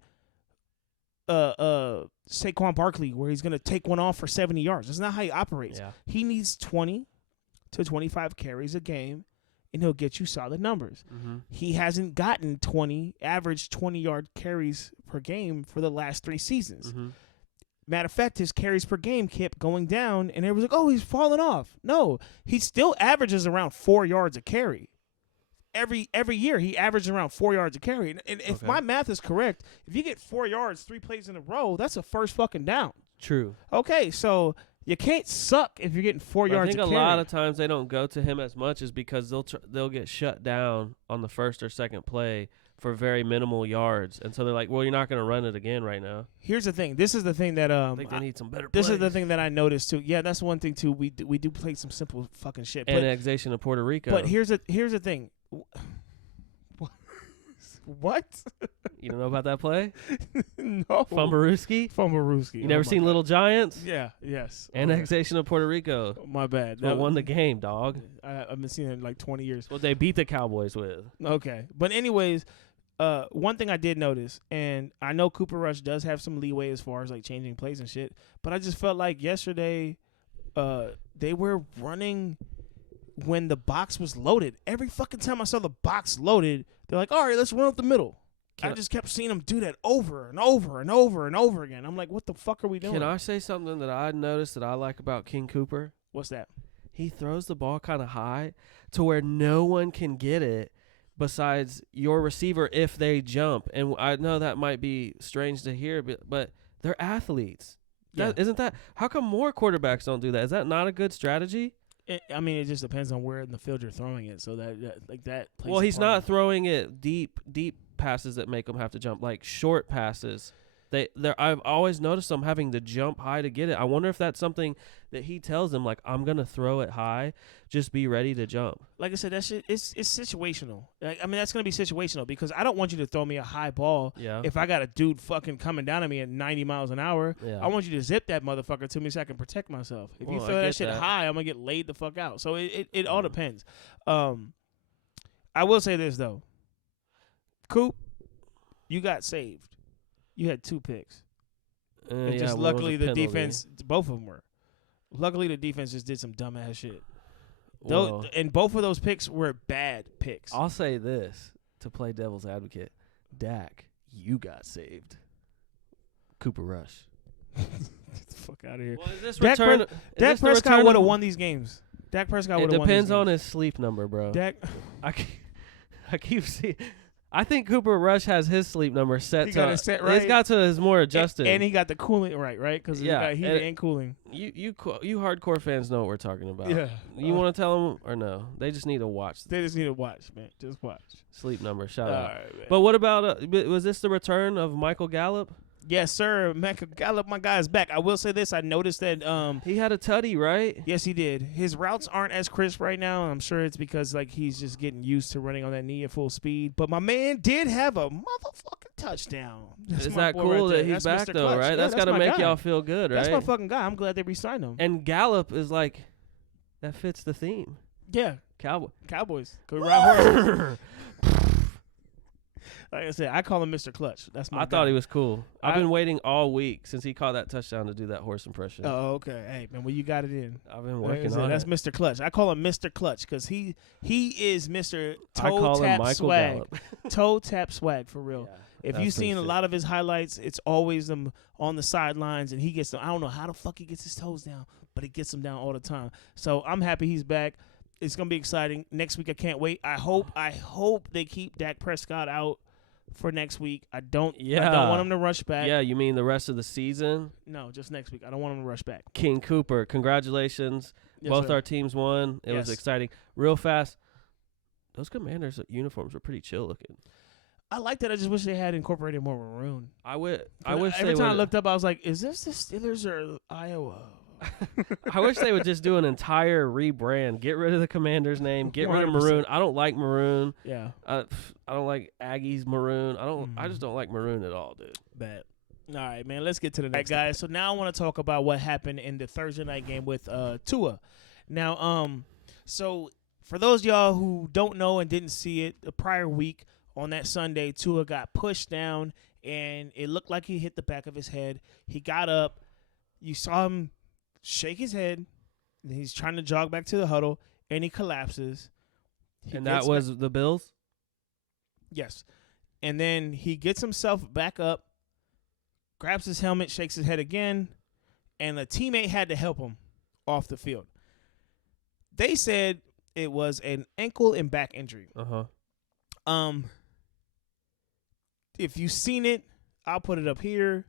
Saquon Barkley where he's gonna take one off for 70 yards. That's not how he operates. Yeah. He needs 20 to 25 carries a game, and he'll get you solid numbers. Mm-hmm. He hasn't gotten average 20-yard carries per game for the last 3 seasons. Mm-hmm. Matter of fact, his carries per game kept going down, and everyone's like, oh, he's falling off. No, he still averages around 4 yards a carry. Every year, he averages around 4 yards a carry. And if my math is correct, if you get 4 yards 3 plays in a row, that's a first fucking down. True. Okay, so you can't suck if you're getting 4 yards a carry. I think a lot of times they don't go to him as much is because they'll get shut down on the first or second play for very minimal yards, and so they're like, well, you're not going to run it again right now. Here's the thing. This is the thing that I think they need some better plays. This is the thing that I noticed too. Yeah, that's one thing too. We do play some simple fucking shit. Annexation of Puerto Rico. But here's the thing. What? You don't know about that play? No. Fumbarooski? You never seen Little Giants? Yeah. Yes. Annexation of Puerto Rico. My bad. That won the game, dog. I've been seeing it in like 20 years. What they beat the Cowboys with. Okay. But anyways, one thing I did notice, and I know Cooper Rush does have some leeway as far as like changing plays and shit, but I just felt like yesterday they were running when the box was loaded. Every fucking time I saw the box loaded, they're like, all right, let's run up the middle. I just kept seeing them do that over and over and over and over again. I'm like, what the fuck are we doing? Can I say something that I noticed that I like about King Cooper? What's that? He throws the ball kind of high to where no one can get it besides your receiver if they jump. And I know that might be strange to hear, but they're athletes. Isn't that? How come more quarterbacks don't do that? Is that not a good strategy? It just depends on where in the field you're throwing it. So that plays well, he's not throwing it deep passes that make him have to jump, like short passes. I've always noticed them having to jump high to get it. I wonder if that's something that he tells them, like, I'm gonna throw it high, just be ready to jump. Like I said, that shit it's situational. I mean, that's gonna be situational because I don't want you to throw me a high ball if I got a dude fucking coming down at me at 90 miles an hour. I want you to zip that motherfucker to me so I can protect myself. If you throw that shit high, I'm gonna get laid the fuck out. So it all depends. I will say this though, Coop, you got saved. You had 2 picks. And just luckily the defense, both of them were. Luckily the defense just did some dumbass shit. And both of those picks were bad picks. I'll say this to play devil's advocate. Dak, you got saved. Cooper Rush. Get the fuck out of here. Well, is this Dak Prescott would have won these games. Dak Prescott would have won these games. It depends on his sleep number, bro. I keep seeing. I think Cooper Rush has his sleep number set. He got it set right. He's got to his more adjusted, and he got the cooling right, because he got heated and cooling. You hardcore fans know what we're talking about. Yeah. You want to tell them or no? They just need to watch. They just need to watch, man. Just watch. Sleep number. Shout out. Right, but what about was this the return of Michael Gallup? Yes, sir. Michael Gallup, my guy, is back. I will say this. I noticed that he had a tutty, right? Yes, he did. His routes aren't as crisp right now. I'm sure it's because he's just getting used to running on that knee at full speed. But my man did have a motherfucking touchdown. Is that cool that he's back, though, Clutch. Right? Yeah, that's got to make y'all feel good, right? That's my fucking guy. I'm glad they re-signed him. And Gallup is like, that fits the theme. Yeah. Cowboys. Go ride horses. Like I said, I call him Mr. Clutch. That's my guy. Thought he was cool. I've been waiting all week since he caught that touchdown to do that horse impression. Oh, okay. Hey, man, well, you got it in. I've been working on it. That's Mr. Clutch. I call him Mr. Clutch because he is Mr. Toe Tap Swag. Toe Tap Swag, for real. Yeah, if you've seen a lot of his highlights, it's always them on the sidelines, and he gets them. I don't know how the fuck he gets his toes down, but he gets them down all the time. So I'm happy he's back. It's going to be exciting. Next week, I can't wait. I hope they keep Dak Prescott out for next week. I don't want him to rush back. Yeah, you mean the rest of the season? No, just next week. I don't want him to rush back. King Cooper, congratulations. Yes, both sir. Our teams won. It was exciting. Real fast, those Commanders uniforms were pretty chill looking. I like that. I just wish they had incorporated more maroon. I wish every time I looked up, I was like, is this the Steelers or Iowa? I wish they would just do an entire rebrand. Get rid of the Commander's name. Get rid of maroon. I don't like maroon. Yeah. I don't like Aggies maroon. I just don't like maroon at all, dude. Bad. All right, man. Let's get to the next guys. So now I want to talk about what happened in the Thursday night game with Tua. Now, so for those of y'all who don't know and didn't see it, the prior week on that Sunday, Tua got pushed down and it looked like he hit the back of his head. He got up. You saw him shake his head, and he's trying to jog back to the huddle, and he collapses. And that was the Bills? Yes. And then he gets himself back up, grabs his helmet, shakes his head again, and a teammate had to help him off the field. They said it was an ankle and back injury. If you've seen it, I'll put it up here.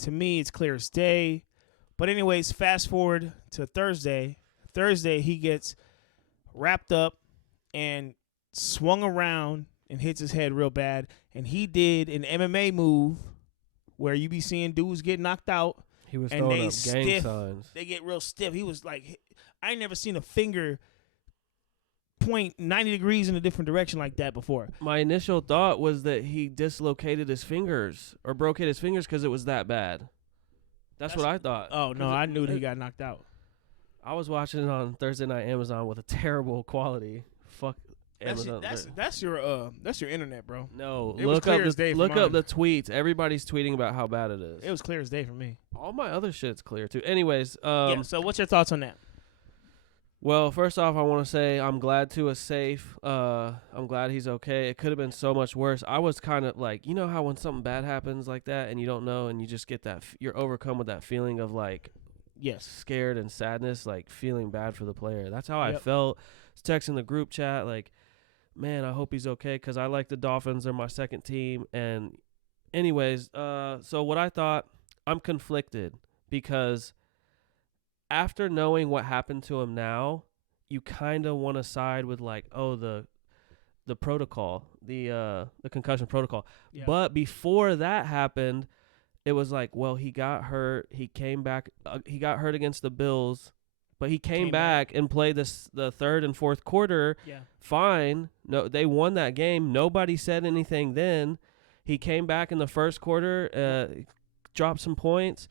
To me, it's clear as day. But anyways, fast forward to Thursday. Thursday, he gets wrapped up and swung around and hits his head real bad. And he did an MMA move where you be seeing dudes get knocked out. He was throwing up gang signs. They get real stiff. He was like, I ain't never seen a finger point 90 degrees in a different direction like that before. My initial thought was that he dislocated his fingers or broke his fingers because it was that bad. That's what I thought. Oh, no, I knew that he got knocked out. I was watching it on Thursday Night Amazon with a terrible quality. Fuck Amazon. That's your internet, bro. No, look up the tweets. Everybody's tweeting about how bad it is. It was clear as day for me. All my other shit's clear too. Anyways, so what's your thoughts on that? Well, first off, I want to say I'm glad Tua's safe. I'm glad he's okay. It could have been so much worse. I was kind of like, you know how when something bad happens like that and you don't know and you just get that, you're overcome with that feeling of like, scared and sadness, like feeling bad for the player. That's how I felt. I was texting the group chat like, man, I hope he's okay because I like the Dolphins. They're my second team. And anyways, so what I thought, I'm conflicted because after knowing what happened to him now, you kind of want to side with like, oh, the protocol, the concussion protocol. Yeah. But before that happened, it was like, well, he got hurt. He came back. He got hurt against the Bills, but he came back and played the third and fourth quarter. Yeah. Fine. No, they won that game. Nobody said anything then. He came back in the first quarter, dropped some points,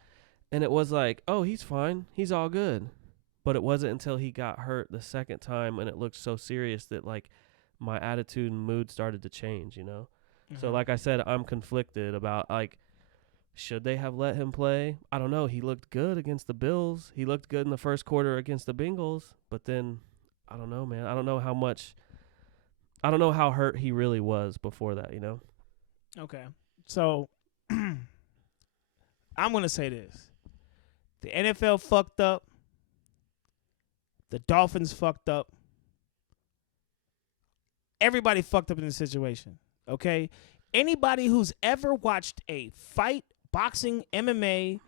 and it was like, oh, he's fine. He's all good. But it wasn't until he got hurt the second time and it looked so serious that, like, my attitude and mood started to change, you know? Mm-hmm. So, like I said, I'm conflicted about, like, should they have let him play? I don't know. He looked good against the Bills. He looked good in the first quarter against the Bengals. But then, I don't know, man. I don't know how hurt he really was before that, you know? Okay. So, I'm going to say this. The NFL fucked up. The Dolphins fucked up. Everybody fucked up in this situation, okay? Anybody who's ever watched a fight, boxing, MMA,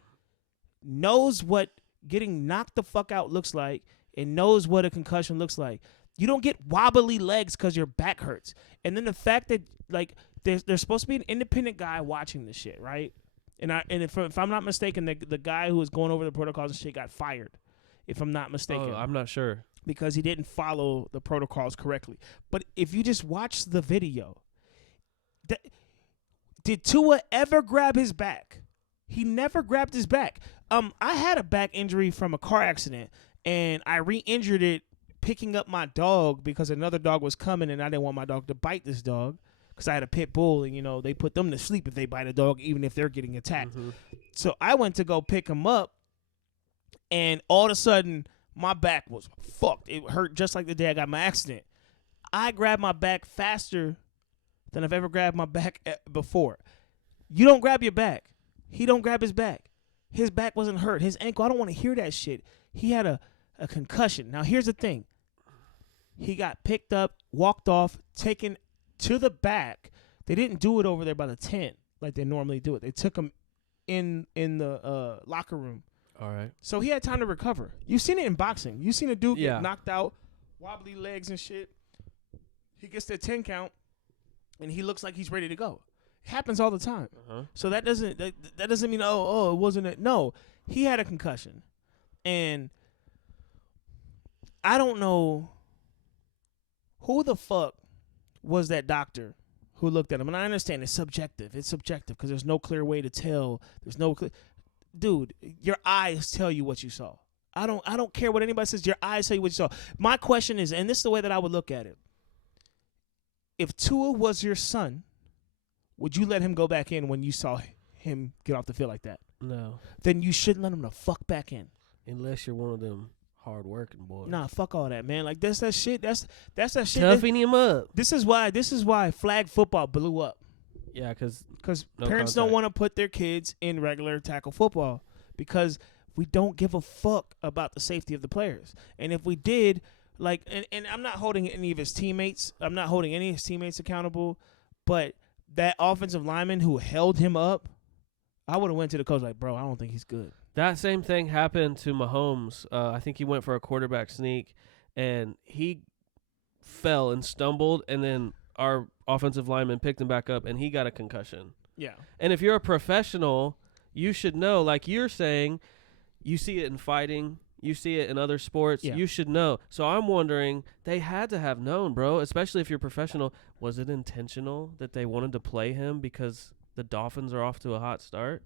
knows what getting knocked the fuck out looks like and knows what a concussion looks like. You don't get wobbly legs because your back hurts. And then the fact that, like, there's supposed to be an independent guy watching this shit, right? And if I'm not mistaken, the guy who was going over the protocols and shit got fired, if I'm not mistaken. Oh, I'm not sure. Because he didn't follow the protocols correctly. But if you just watch the video, did Tua ever grab his back? He never grabbed his back. I had a back injury from a car accident, and I re-injured it picking up my dog because another dog was coming, and I didn't want my dog to bite this dog because I had a pit bull, and, you know, they put them to sleep if they bite a dog, even if they're getting attacked. Mm-hmm. So I went to go pick him up, and all of a sudden, my back was fucked. It hurt just like the day I got my accident. I grabbed my back faster than I've ever grabbed my back before. You don't grab your back. He don't grab his back. His back wasn't hurt. His ankle, I don't want to hear that shit. He had a concussion. Now, here's the thing. He got picked up, walked off, taken to the back. They didn't do it over there by the tent like they normally do it. They took him in the locker room. All right. So he had time to recover. You've seen it in boxing. You've seen a dude get knocked out, wobbly legs and shit. He gets that 10 count, and he looks like he's ready to go. It happens all the time. Uh-huh. So that doesn't mean, it wasn't it. No, he had a concussion. And I don't know who the fuck was that doctor who looked at him. And I understand it's subjective. It's subjective because there's no clear way to tell. There's no clear. Dude, your eyes tell you what you saw. I don't care what anybody says. Your eyes tell you what you saw. My question is, and this is the way that I would look at it. If Tua was your son, would you let him go back in when you saw him get off the field like that? No. Then you shouldn't let him the fuck back in. Unless you're one of them hard-working boys. Nah, fuck all that, man. Like, that's that shit. That's that shit. Toughing him up. This is why flag football blew up. Yeah, because parents don't want to put their kids in regular tackle football because we don't give a fuck about the safety of the players. And if we did, like, and I'm not holding any of his teammates. I'm not holding any of his teammates accountable. But that offensive lineman who held him up, I would have went to the coach like, bro, I don't think he's good. That same thing happened to Mahomes. I think he went for a quarterback sneak, and he fell and stumbled, and then our offensive lineman picked him back up, and he got a concussion. Yeah. And if you're a professional, you should know, like you're saying, you see it in fighting, you see it in other sports, you should know. So I'm wondering, they had to have known, bro, especially if you're professional. Was it intentional that they wanted to play him because the Dolphins are off to a hot start?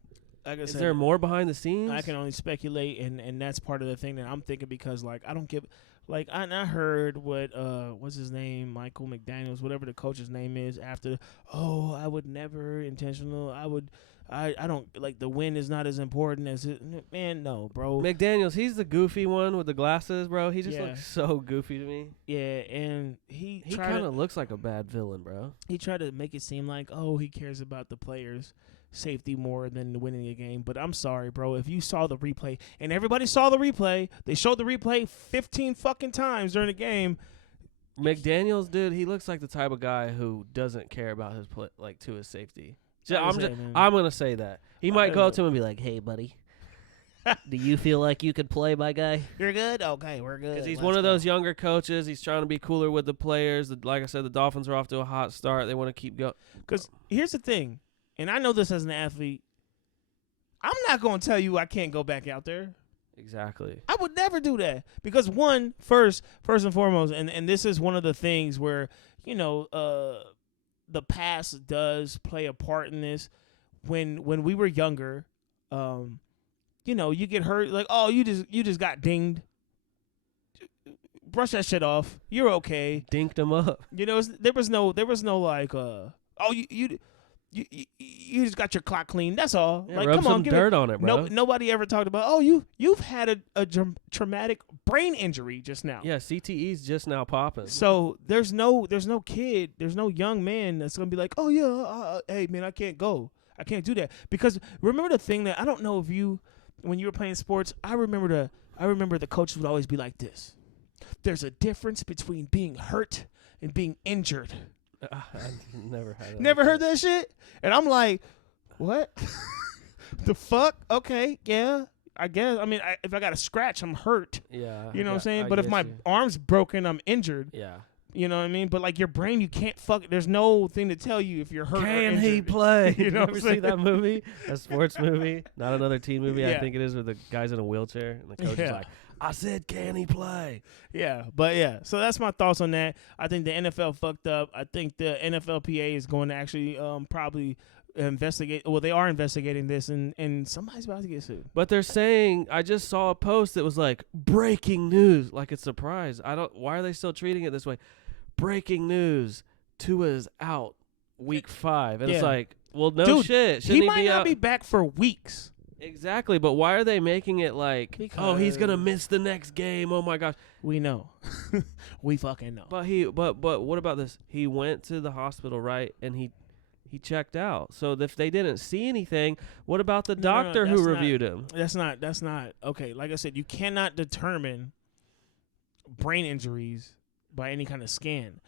Like Is there more behind the scenes? I can only speculate, and that's part of the thing that I'm thinking because, like, I don't give – like, I heard what what's his name, Michael McDaniels, whatever the coach's name is, after, I would never intentional. I don't, like, the win is not as important as it. Man, no, bro. McDaniels, he's the goofy one with the glasses, bro. He just looks so goofy to me. Yeah, and he kind of looks like a bad villain, bro. He tried to make it seem like, he cares about the players' safety more than winning a game. But I'm sorry, bro. If you saw the replay, and everybody saw the replay, they showed the replay 15 fucking times during the game. McDaniels, dude, he looks like the type of guy who doesn't care about his to his safety. I'm gonna say that he might go up to him and be like, "Hey, buddy, do you feel like you could play, my guy? You're good. Okay, we're good." Because he's one of those younger coaches. He's trying to be cooler with the players. Like I said, the Dolphins are off to a hot start. They want to keep going. Because here's the thing, and I know this as an athlete. I'm not going to tell you I can't go back out there. Exactly. I would never do that because first and foremost, and this is one of the things where, the past does play a part in this. When we were younger, you get hurt, like, oh, you just got dinged. Brush that shit off. You're okay. Dinked him up. There was no like, oh, you just got your clock clean. That's all. Yeah, like, rub come some on, dirt on it, bro. Nobody ever talked about, oh, you've had a traumatic brain injury just now. Yeah, CTE's just now popping. So there's no kid, there's no young man that's gonna be like, oh yeah, hey man, I can't go. I can't do that. Because remember the thing that I don't know if when you were playing sports, I remember the coaches would always be like this. There's a difference between being hurt and being injured. I never had that. Never heard that shit? And I'm like, what? The fuck? Okay, yeah, I guess. I mean, if I got a scratch, I'm hurt. Yeah. You know what I'm saying? But if my arm's broken, I'm injured. Yeah. You know what I mean? But like your brain, you can't there's no thing to tell you if you're hurt. Can he play? You know what I'm saying? See that movie? A sports movie? Not another teen movie. Yeah. I think it is, where the guy's in a wheelchair and the coach is like, I said, can he play? Yeah, but yeah. So that's my thoughts on that. I think the NFL fucked up. I think the NFLPA is going to actually probably investigate. Well, they are investigating this, and somebody's about to get sued. But they're saying, I just saw a post that was like, breaking news, like it's a surprise. Why are they still treating it this way? Breaking news, Tua is out week 5. And it's like, well, no. Dude, shit. Shouldn't he might not be back for weeks. Exactly, but why are they making it like, oh, he's going to miss the next game? Oh my gosh. We know. We fucking know. But what about this? He went to the hospital, right? And he checked out. So if they didn't see anything, what about the doctor who reviewed him? That's not okay. Like I said, you cannot determine brain injuries by any kind of scan.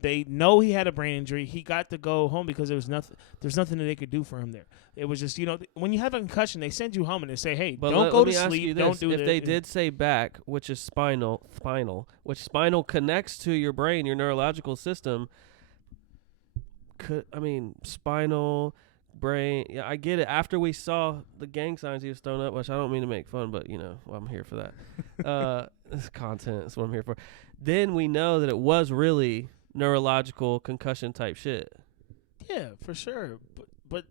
They know he had a brain injury. He got to go home because there's nothing that they could do for him there. It was just, when you have a concussion, they send you home and they say, hey, don't go to sleep. Don't do this. If they did say back, which is spinal, which spinal connects to your brain, your neurological system, spinal, brain. Yeah, I get it. After we saw the gang signs he was throwing up, which I don't mean to make fun, but, I'm here for that. This content is what I'm here for. Then we know that it was really neurological concussion type shit. Yeah, for sure. But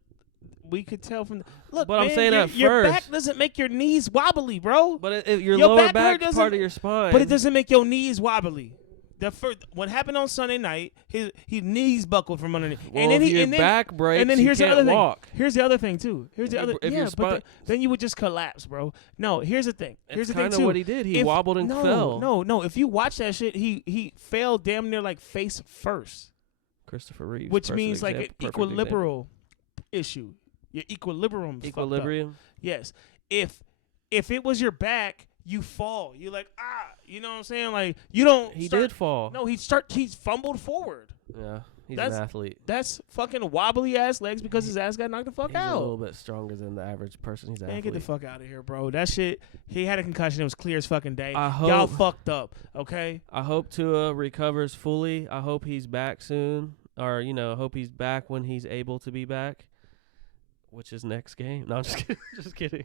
we could tell from look. But man, I'm saying your back doesn't make your knees wobbly, bro. But your lower back is part of your spine. But it doesn't make your knees wobbly. What happened on Sunday night? His knees buckled from underneath. Well, and then back breaks, and then here's the other thing. Here's the other thing too. Then you would just collapse, bro. No, here's the thing. Here's the thing too. Kind of what he did. He wobbled and fell. No. If you watch that shit, he fell damn near like face first. Christopher Reeves, which means like an equilibrium issue. Your equilibrium. Yes. If it was your back, you fall. You're like, you know what I'm saying? Like, you don't. He did fall. No, he's fumbled forward. Yeah, he's an athlete. That's fucking wobbly ass legs because his ass got knocked the fuck out. He's a little bit stronger than the average person. He's an athlete. Get the fuck out of here, bro. That shit. He had a concussion. It was clear as fucking day. Y'all fucked up. Okay. I hope Tua recovers fully. I hope he's back soon, or I hope he's back when he's able to be back. Which is next game? No, I'm just kidding. Just kidding.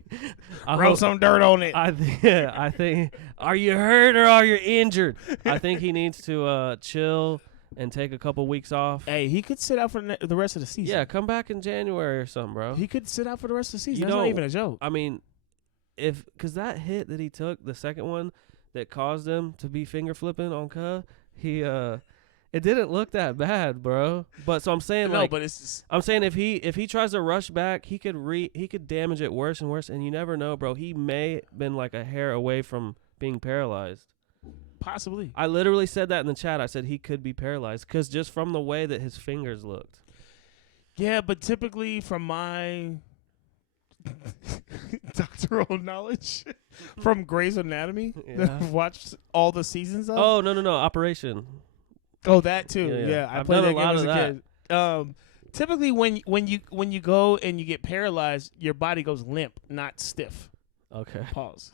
Throw some dirt on it. I think. Are you hurt or are you injured? I think he needs to chill and take a couple weeks off. Hey, he could sit out for the rest of the season. Yeah, come back in January or something, bro. He could sit out for the rest of the season. That's not even a joke. I mean, because that hit that he took, the second one that caused him to be finger flipping on Cuh, it didn't look that bad, bro. But so I'm saying, I'm saying if he tries to rush back, he could damage it worse and worse, and you never know, bro. He may have been like a hair away from being paralyzed. Possibly. I literally said that in the chat. I said he could be paralyzed because just from the way that his fingers looked. Yeah, but typically from my doctoral knowledge from Grey's Anatomy that I've watched all the seasons of. Oh, no, Operation. Oh, that too. Yeah. I played that game as a kid. Typically, when you go and you get paralyzed, your body goes limp, not stiff. Okay. Pause.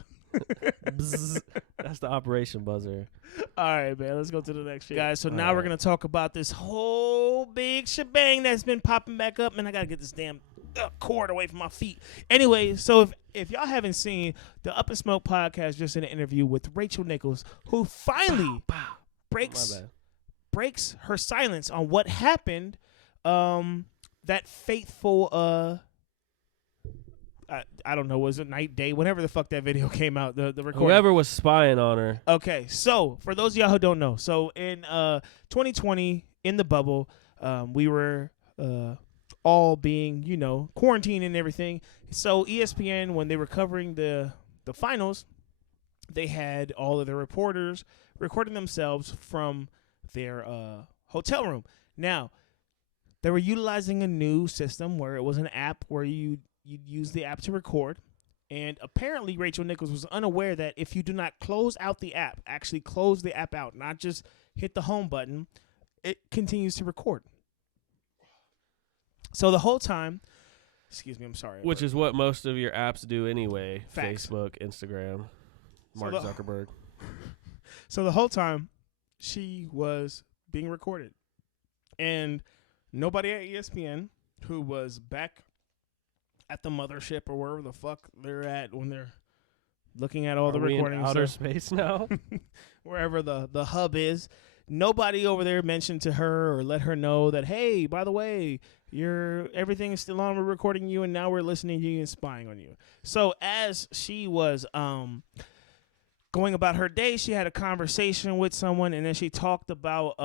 That's the operation buzzer. All right, man. Let's go to the next shit, guys. So now we're gonna talk about this whole big shebang that's been popping back up, and I gotta get this damn cord away from my feet. Anyway, so if y'all haven't seen the Up and Smoke podcast, just in an interview with Rachel Nichols, who finally breaks her silence on what happened, that fateful I don't know, was it night, day, whenever the fuck that video came out, the recording. Whoever was spying on her. Okay, so for those of y'all who don't know, so in 2020, in the bubble, we were all being, quarantined and everything. So ESPN, when they were covering the finals, they had all of the reporters recording themselves from their hotel room. Now, they were utilizing a new system where it was an app where you'd use the app to record. And apparently Rachel Nichols was unaware that if you do not close out the app, actually close the app out, not just hit the home button, it continues to record. So the whole time, excuse me, I'm sorry. Which is what most of your apps do anyway. Facts. Facebook, Instagram, Mark Zuckerberg. So the whole time, she was being recorded. And nobody at ESPN, who was back at the mothership or wherever the fuck they're at when they're looking at all the recordings. In outer space now? Wherever the hub is. Nobody over there mentioned to her or let her know that, hey, by the way, everything is still on. We're recording you, and now we're listening to you and spying on you. So as she was going about her day, she had a conversation with someone, and then she talked about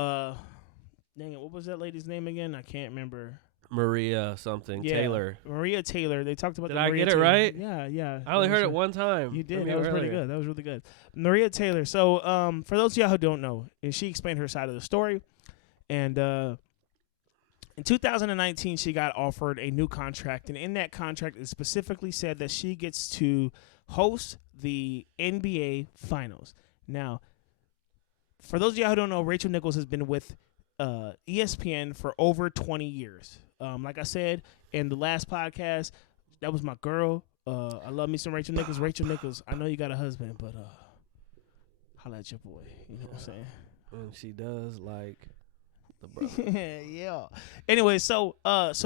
dang it, what was that lady's name again? I can't remember. Maria something. Taylor. Maria Taylor. They talked about Did the I Maria get it Taylor. right? Yeah. I only heard it one time. You did. That was pretty good. That was really good. Maria Taylor. So for those of y'all who don't know, she explained her side of the story. And in 2019, she got offered a new contract. And in that contract, it specifically said that she gets to host the NBA Finals. Now, for those of y'all who don't know, Rachel Nichols has been with ESPN for over 20 years. Like I said in the last podcast, that was my girl. I love me some Rachel Nichols. Rachel Nichols, I know you got a husband, but holla at your boy. You know what I'm saying? And she does like the brother. Yeah. Anyway, so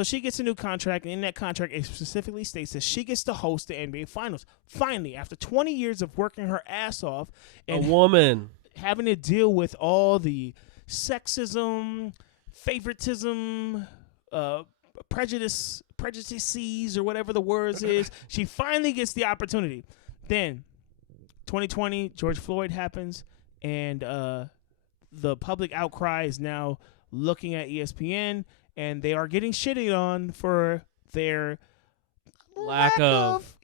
she gets a new contract, and in that contract, it specifically states that she gets to host the NBA Finals. Finally, after 20 years of working her ass off, and a woman having to deal with all the sexism, favoritism, prejudices, or whatever the words is, she finally gets the opportunity. Then, 2020, George Floyd happens, and the public outcry is now looking at ESPN, and they are getting shitted on for their lack of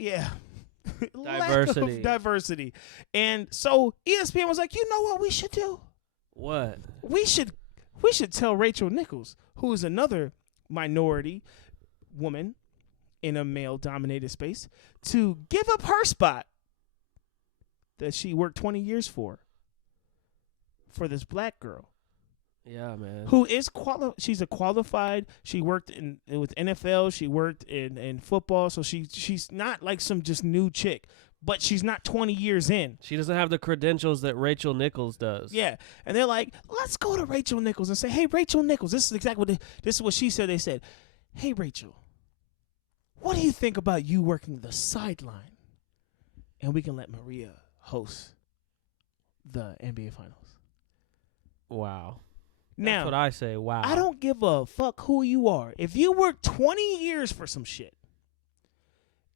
diversity. And so ESPN was like, you know what we should do? What? We should tell Rachel Nichols, who is another minority woman in a male-dominated space, to give up her spot that she worked 20 years for this black girl. Yeah, man. Who is she's a qualified. She worked with NFL. She worked in football. So she's not like some just new chick, but she's not 20 years in. She doesn't have the credentials that Rachel Nichols does. Yeah, and they're like, let's go to Rachel Nichols and say, hey, Rachel Nichols, this is exactly this is what she said. They said, hey, Rachel, what do you think about you working the sideline, and we can let Maria host the NBA Finals? Wow. Now, that's what I say. Wow. I don't give a fuck who you are. If you work 20 years for some shit,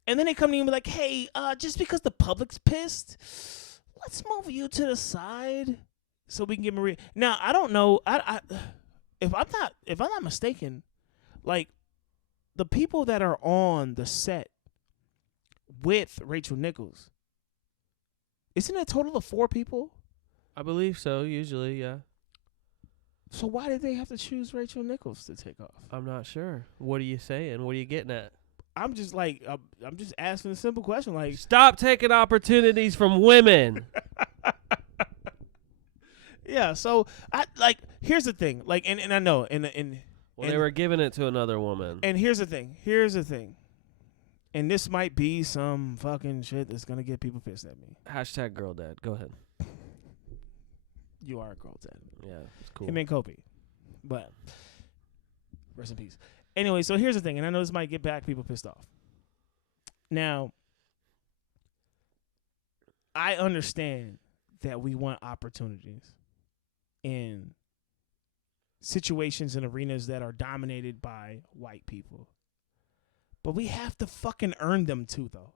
and then they come to you and be like, hey, just because the public's pissed, let's move you to the side so we can get Maria. Now, I don't know. If I'm not mistaken, like the people that are on the set with Rachel Nichols, isn't it a total of 4 people? I believe so, usually, yeah. So why did they have to choose Rachel Nichols to take off? I'm not sure. What are you saying? What are you getting at? I'm just like, I'm just asking a simple question. Like, stop taking opportunities from women. Yeah. So here's the thing. Like, and I know, and they were giving it to another woman. And here's the thing. And this might be some fucking shit that's gonna get people pissed at me. Hashtag girl dad. Go ahead. You are a girl dad. Yeah, it's cool. Him and Kobe. But rest in peace. Anyway, so here's the thing, and I know this might get black people pissed off. Now, I understand that we want opportunities in situations and arenas that are dominated by white people. But we have to fucking earn them too, though.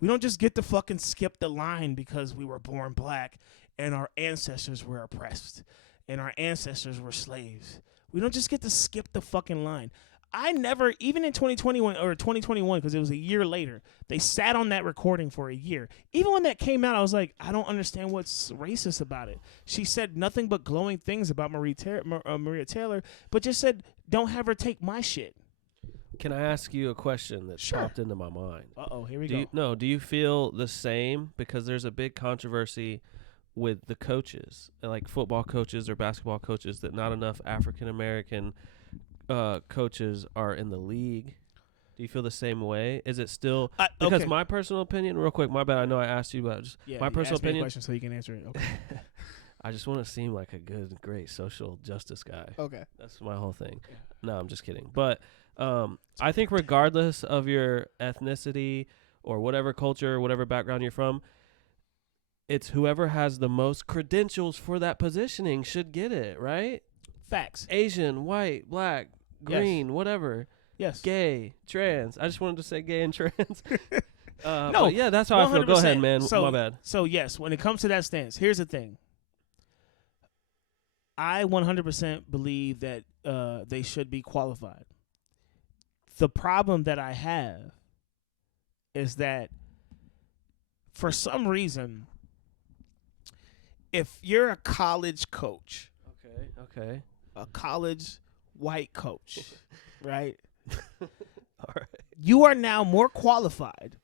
We don't just get to fucking skip the line because we were born black and our ancestors were oppressed and our ancestors were slaves. We don't just get to skip the fucking line. I never, even in 2021 or 2021, because it was a year later, they sat on that recording for a year. Even when that came out, I was like, I don't understand what's racist about it. She said nothing but glowing things about Maria Taylor, but just said, don't have her take my shit. Can I ask you a question that popped into my mind? Uh-oh, here we go. Do you feel the same? Because there's a big controversy with the coaches, like football coaches or basketball coaches, that not enough African-American coaches are in the league. Do you feel the same way? Is it still because my personal opinion, real quick, my bad, I know I asked you about my personal opinion. Me a question so you can answer it. Okay. I just want to seem like a good, great social justice guy. Okay. That's my whole thing. Yeah. No, I'm just kidding. But I think regardless of your ethnicity or whatever culture, whatever background you're from, it's whoever has the most credentials for that positioning should get it, right? Facts. Asian, white, black, green, whatever. Yes. Gay, trans. I just wanted to say gay and trans. No. Yeah, that's how 100%. I feel. Go ahead, man. My bad. So, yes, when it comes to that stance, here's the thing. I 100% believe that they should be qualified. The problem that I have is that for some reason, if you're a college coach, okay, a college white coach, right? All right. You are now more qualified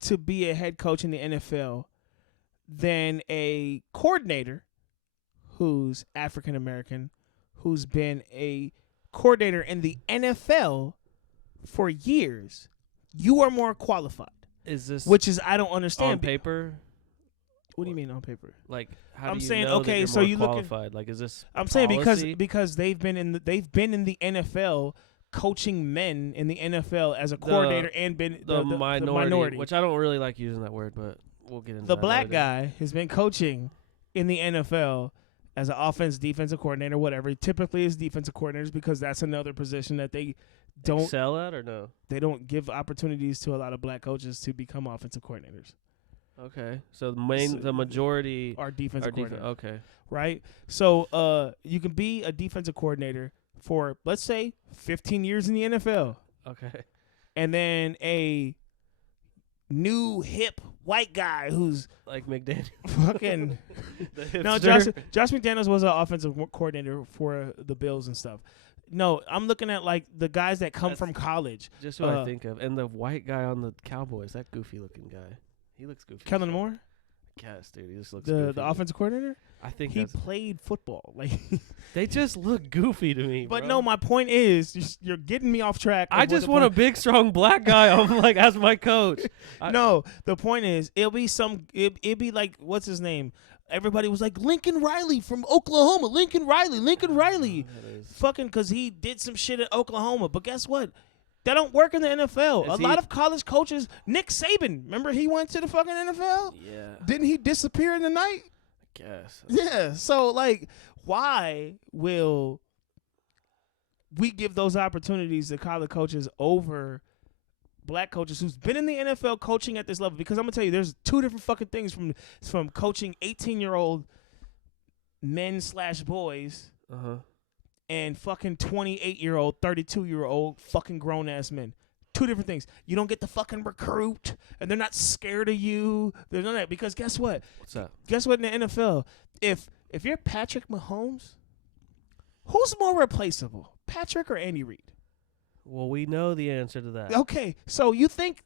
to be a head coach in the NFL than a coordinator who's African American, who's been a coordinator in the NFL for years. You are more qualified. Is this which is I don't understand on paper? What do you mean on paper? Like, how I'm do you saying, know okay, that you're so more you qualified? Like, is this? I'm policy? saying because they've been in the NFL coaching men in the NFL as a coordinator and been the minority, which I don't really like using that word, but we'll get into the that black later. guy has been coaching in the NFL as an defensive coordinator, whatever. Typically, it's defensive coordinators because that's another position that they don't excel at, or no? They don't give opportunities to a lot of black coaches to become offensive coordinators. Okay, so the majority are defensive coordinators. Okay, right. So you can be a defensive coordinator for, let's say, 15 years in the NFL. Okay, and then a new hip white guy who's like McDaniel. Fucking no, Josh McDaniels was an offensive coordinator for the Bills and stuff. No, I'm looking at like the guys that come from college. Just what I think of, and the white guy on the Cowboys, that goofy looking guy. He looks goofy. Kellen Moore? Yes, dude. He just looks goofy. The offensive coordinator? I think he played football. Like they just look goofy to me. But bro. no, my point is you're getting me off track. I just want a big, strong black guy on like as my coach. No, the point is it'll be like, what's his name? Everybody was like Lincoln Riley from Oklahoma. Lincoln Riley. Fucking because he did some shit at Oklahoma. But guess what? That don't work in the NFL. A lot of college coaches, Nick Saban, remember he went to the fucking NFL? Yeah. Didn't he disappear in the night? I guess. Yeah. So, like, why will we give those opportunities to college coaches over black coaches who's been in the NFL coaching at this level? Because I'm going to tell you, there's two different fucking things from coaching 18-year-old men/boys and fucking 28-year-old, 32-year-old fucking grown-ass men. Two different things. You don't get to fucking recruit, and they're not scared of you. They're none of that. Because guess what? What's that? Guess what in the NFL? If you're Patrick Mahomes, who's more replaceable, Patrick or Andy Reid? Well, we know the answer to that. Okay, so you think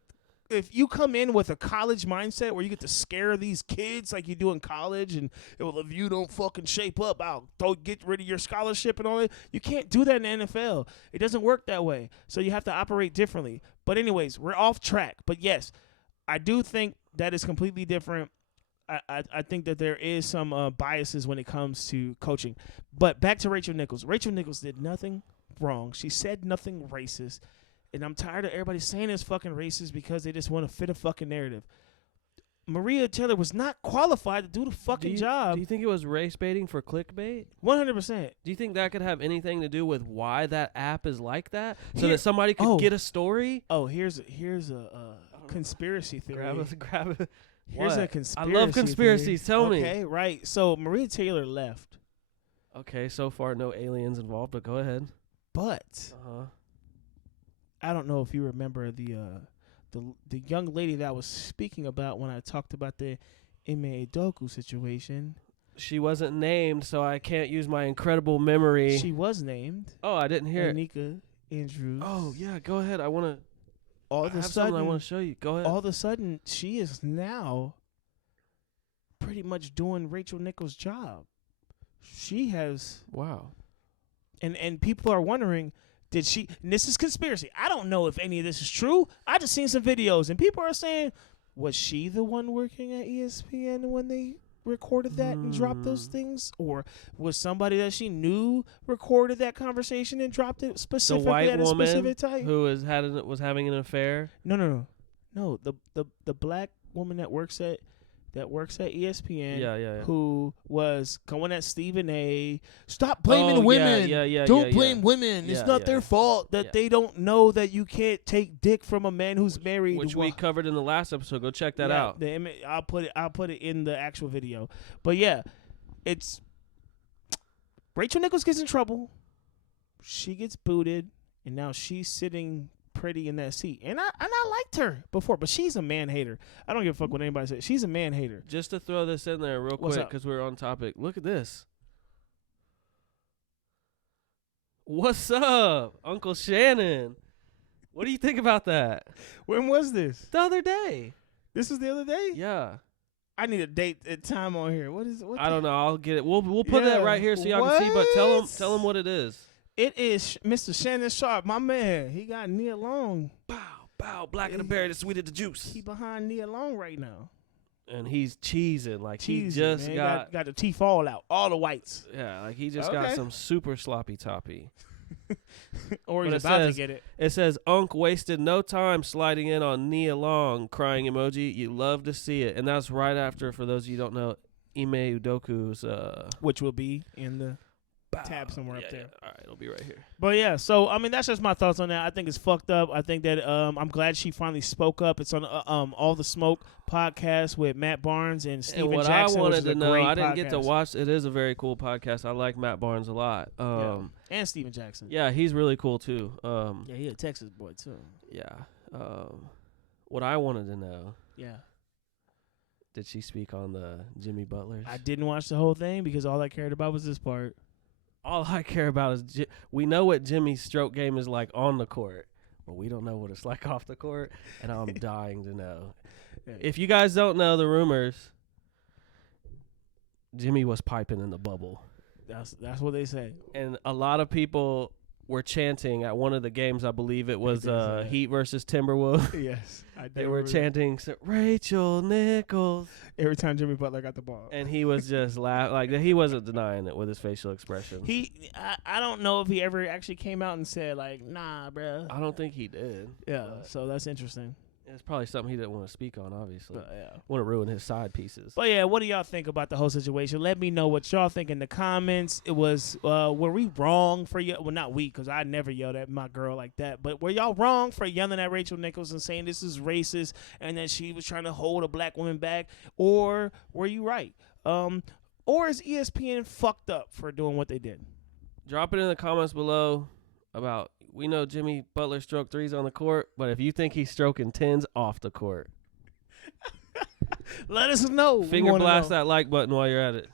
if you come in with a college mindset where you get to scare these kids like you do in college, and well, if you don't fucking shape up, I'll get rid of your scholarship and all that. You can't do that in the NFL. It doesn't work that way. So you have to operate differently. But anyways, we're off track. But yes, I do think that is completely different. I think that there is some biases when it comes to coaching. But back to Rachel Nichols. Rachel Nichols did nothing wrong. She said nothing racist. And I'm tired of everybody saying it's fucking racist because they just want to fit a fucking narrative. Maria Taylor was not qualified to do the fucking job. Do you think it was race baiting for clickbait? 100%. Do you think that could have anything to do with why that app is like that? So that somebody could get a story? Oh, here's a conspiracy theory. Grab it. Here's a conspiracy I love conspiracies. theory. Tell me. Okay, right. So Maria Taylor left. Okay, so far no aliens involved, but go ahead. But I don't know if you remember the young lady that I was speaking about when I talked about the Ime Udoka situation. She wasn't named, so I can't use my incredible memory. She was named. Oh, I didn't hear Anika Andrews. Oh, yeah, go ahead. I want to. All of a sudden, I want to show you. Go ahead. All of a sudden, she is now pretty much doing Rachel Nichols' job. She has. Wow. And people are wondering, did she? And this is conspiracy. I don't know if any of this is true. I just seen some videos, and people are saying, was she the one working at ESPN when they recorded that and dropped those things, or was somebody that she knew recorded that conversation and dropped it specifically the white at a woman specific time? Who was having an affair? No. The black woman that works at ESPN. Yeah. Who was going at Stephen A. Stop blaming women. Don't blame women. It's not their fault that they don't know that you can't take dick from a man who's married. Which we covered in the last episode. Go check that out. I'll put it in the actual video. But yeah, it's Rachel Nichols gets in trouble. She gets booted, and now she's sitting pretty in that seat. And I liked her before, but she's a man hater. I don't give a fuck what anybody says. She's a man hater. Just to throw this in there real quick because we're on topic. Look at this. What's up, Uncle Shannon? What do you think about that? When was this? The other day. This was the other day? Yeah. I need a date and time on here. What I don't know. I'll get it. We'll put that right here so y'all can see, but tell them what it is. It is Mr. Shannon Sharp, my man. He got Nia Long. Bow, black of the berry, the sweet of the juice. He behind Nia Long right now. And he's cheesing. Like, he just man. got the teeth all out. All the whites. Yeah, like he just got some super sloppy toppy. Or he's about to get it. It says, Unc wasted no time sliding in on Nia Long, crying emoji. You love to see it. And that's right after, for those of you who don't know, Ime Udoka's. Which will be in the tab somewhere up there. All right, it'll be right here. But yeah, so I mean that's just my thoughts on that. I think it's fucked up. I think that I'm glad she finally spoke up. It's on All the Smoke podcast with Matt Barnes and Steven Jackson. I wanted to know, I didn't podcast. get to watch. It is a very cool podcast. I like Matt Barnes a lot. And Steven Jackson. Yeah, he's really cool too. Yeah, he's a Texas boy too. Yeah. What I wanted to know. Yeah. Did she speak on the Jimmy Butlers? I didn't watch the whole thing because all I cared about was this part. All I care about is we know what Jimmy's stroke game is like on the court, but we don't know what it's like off the court, and I'm dying to know. If you guys don't know the rumors, Jimmy was piping in the bubble. That's what they say. And a lot of people were chanting at one of the games. I believe it was Heat versus Timberwolves. Yes, they were chanting Rachel Nichols every time Jimmy Butler got the ball, and he was just laughing. Like he wasn't denying it with his facial expression. I don't know if he ever actually came out and said like, "Nah, bro." I don't think he did. Yeah, so that's interesting. It's probably something he didn't want to speak on, obviously. But, yeah. Want to ruin his side pieces. But yeah, what do y'all think about the whole situation? Let me know what y'all think in the comments. It was, were we wrong for well, not we, because I never yelled at my girl like that. But were y'all wrong for yelling at Rachel Nichols and saying this is racist and that she was trying to hold a black woman back? Or were you right? Or is ESPN fucked up for doing what they did? Drop it in the comments below about. We know Jimmy Butler stroked threes on the court, but if you think he's stroking tens off the court, let us know. Finger blast that like button while you're at it.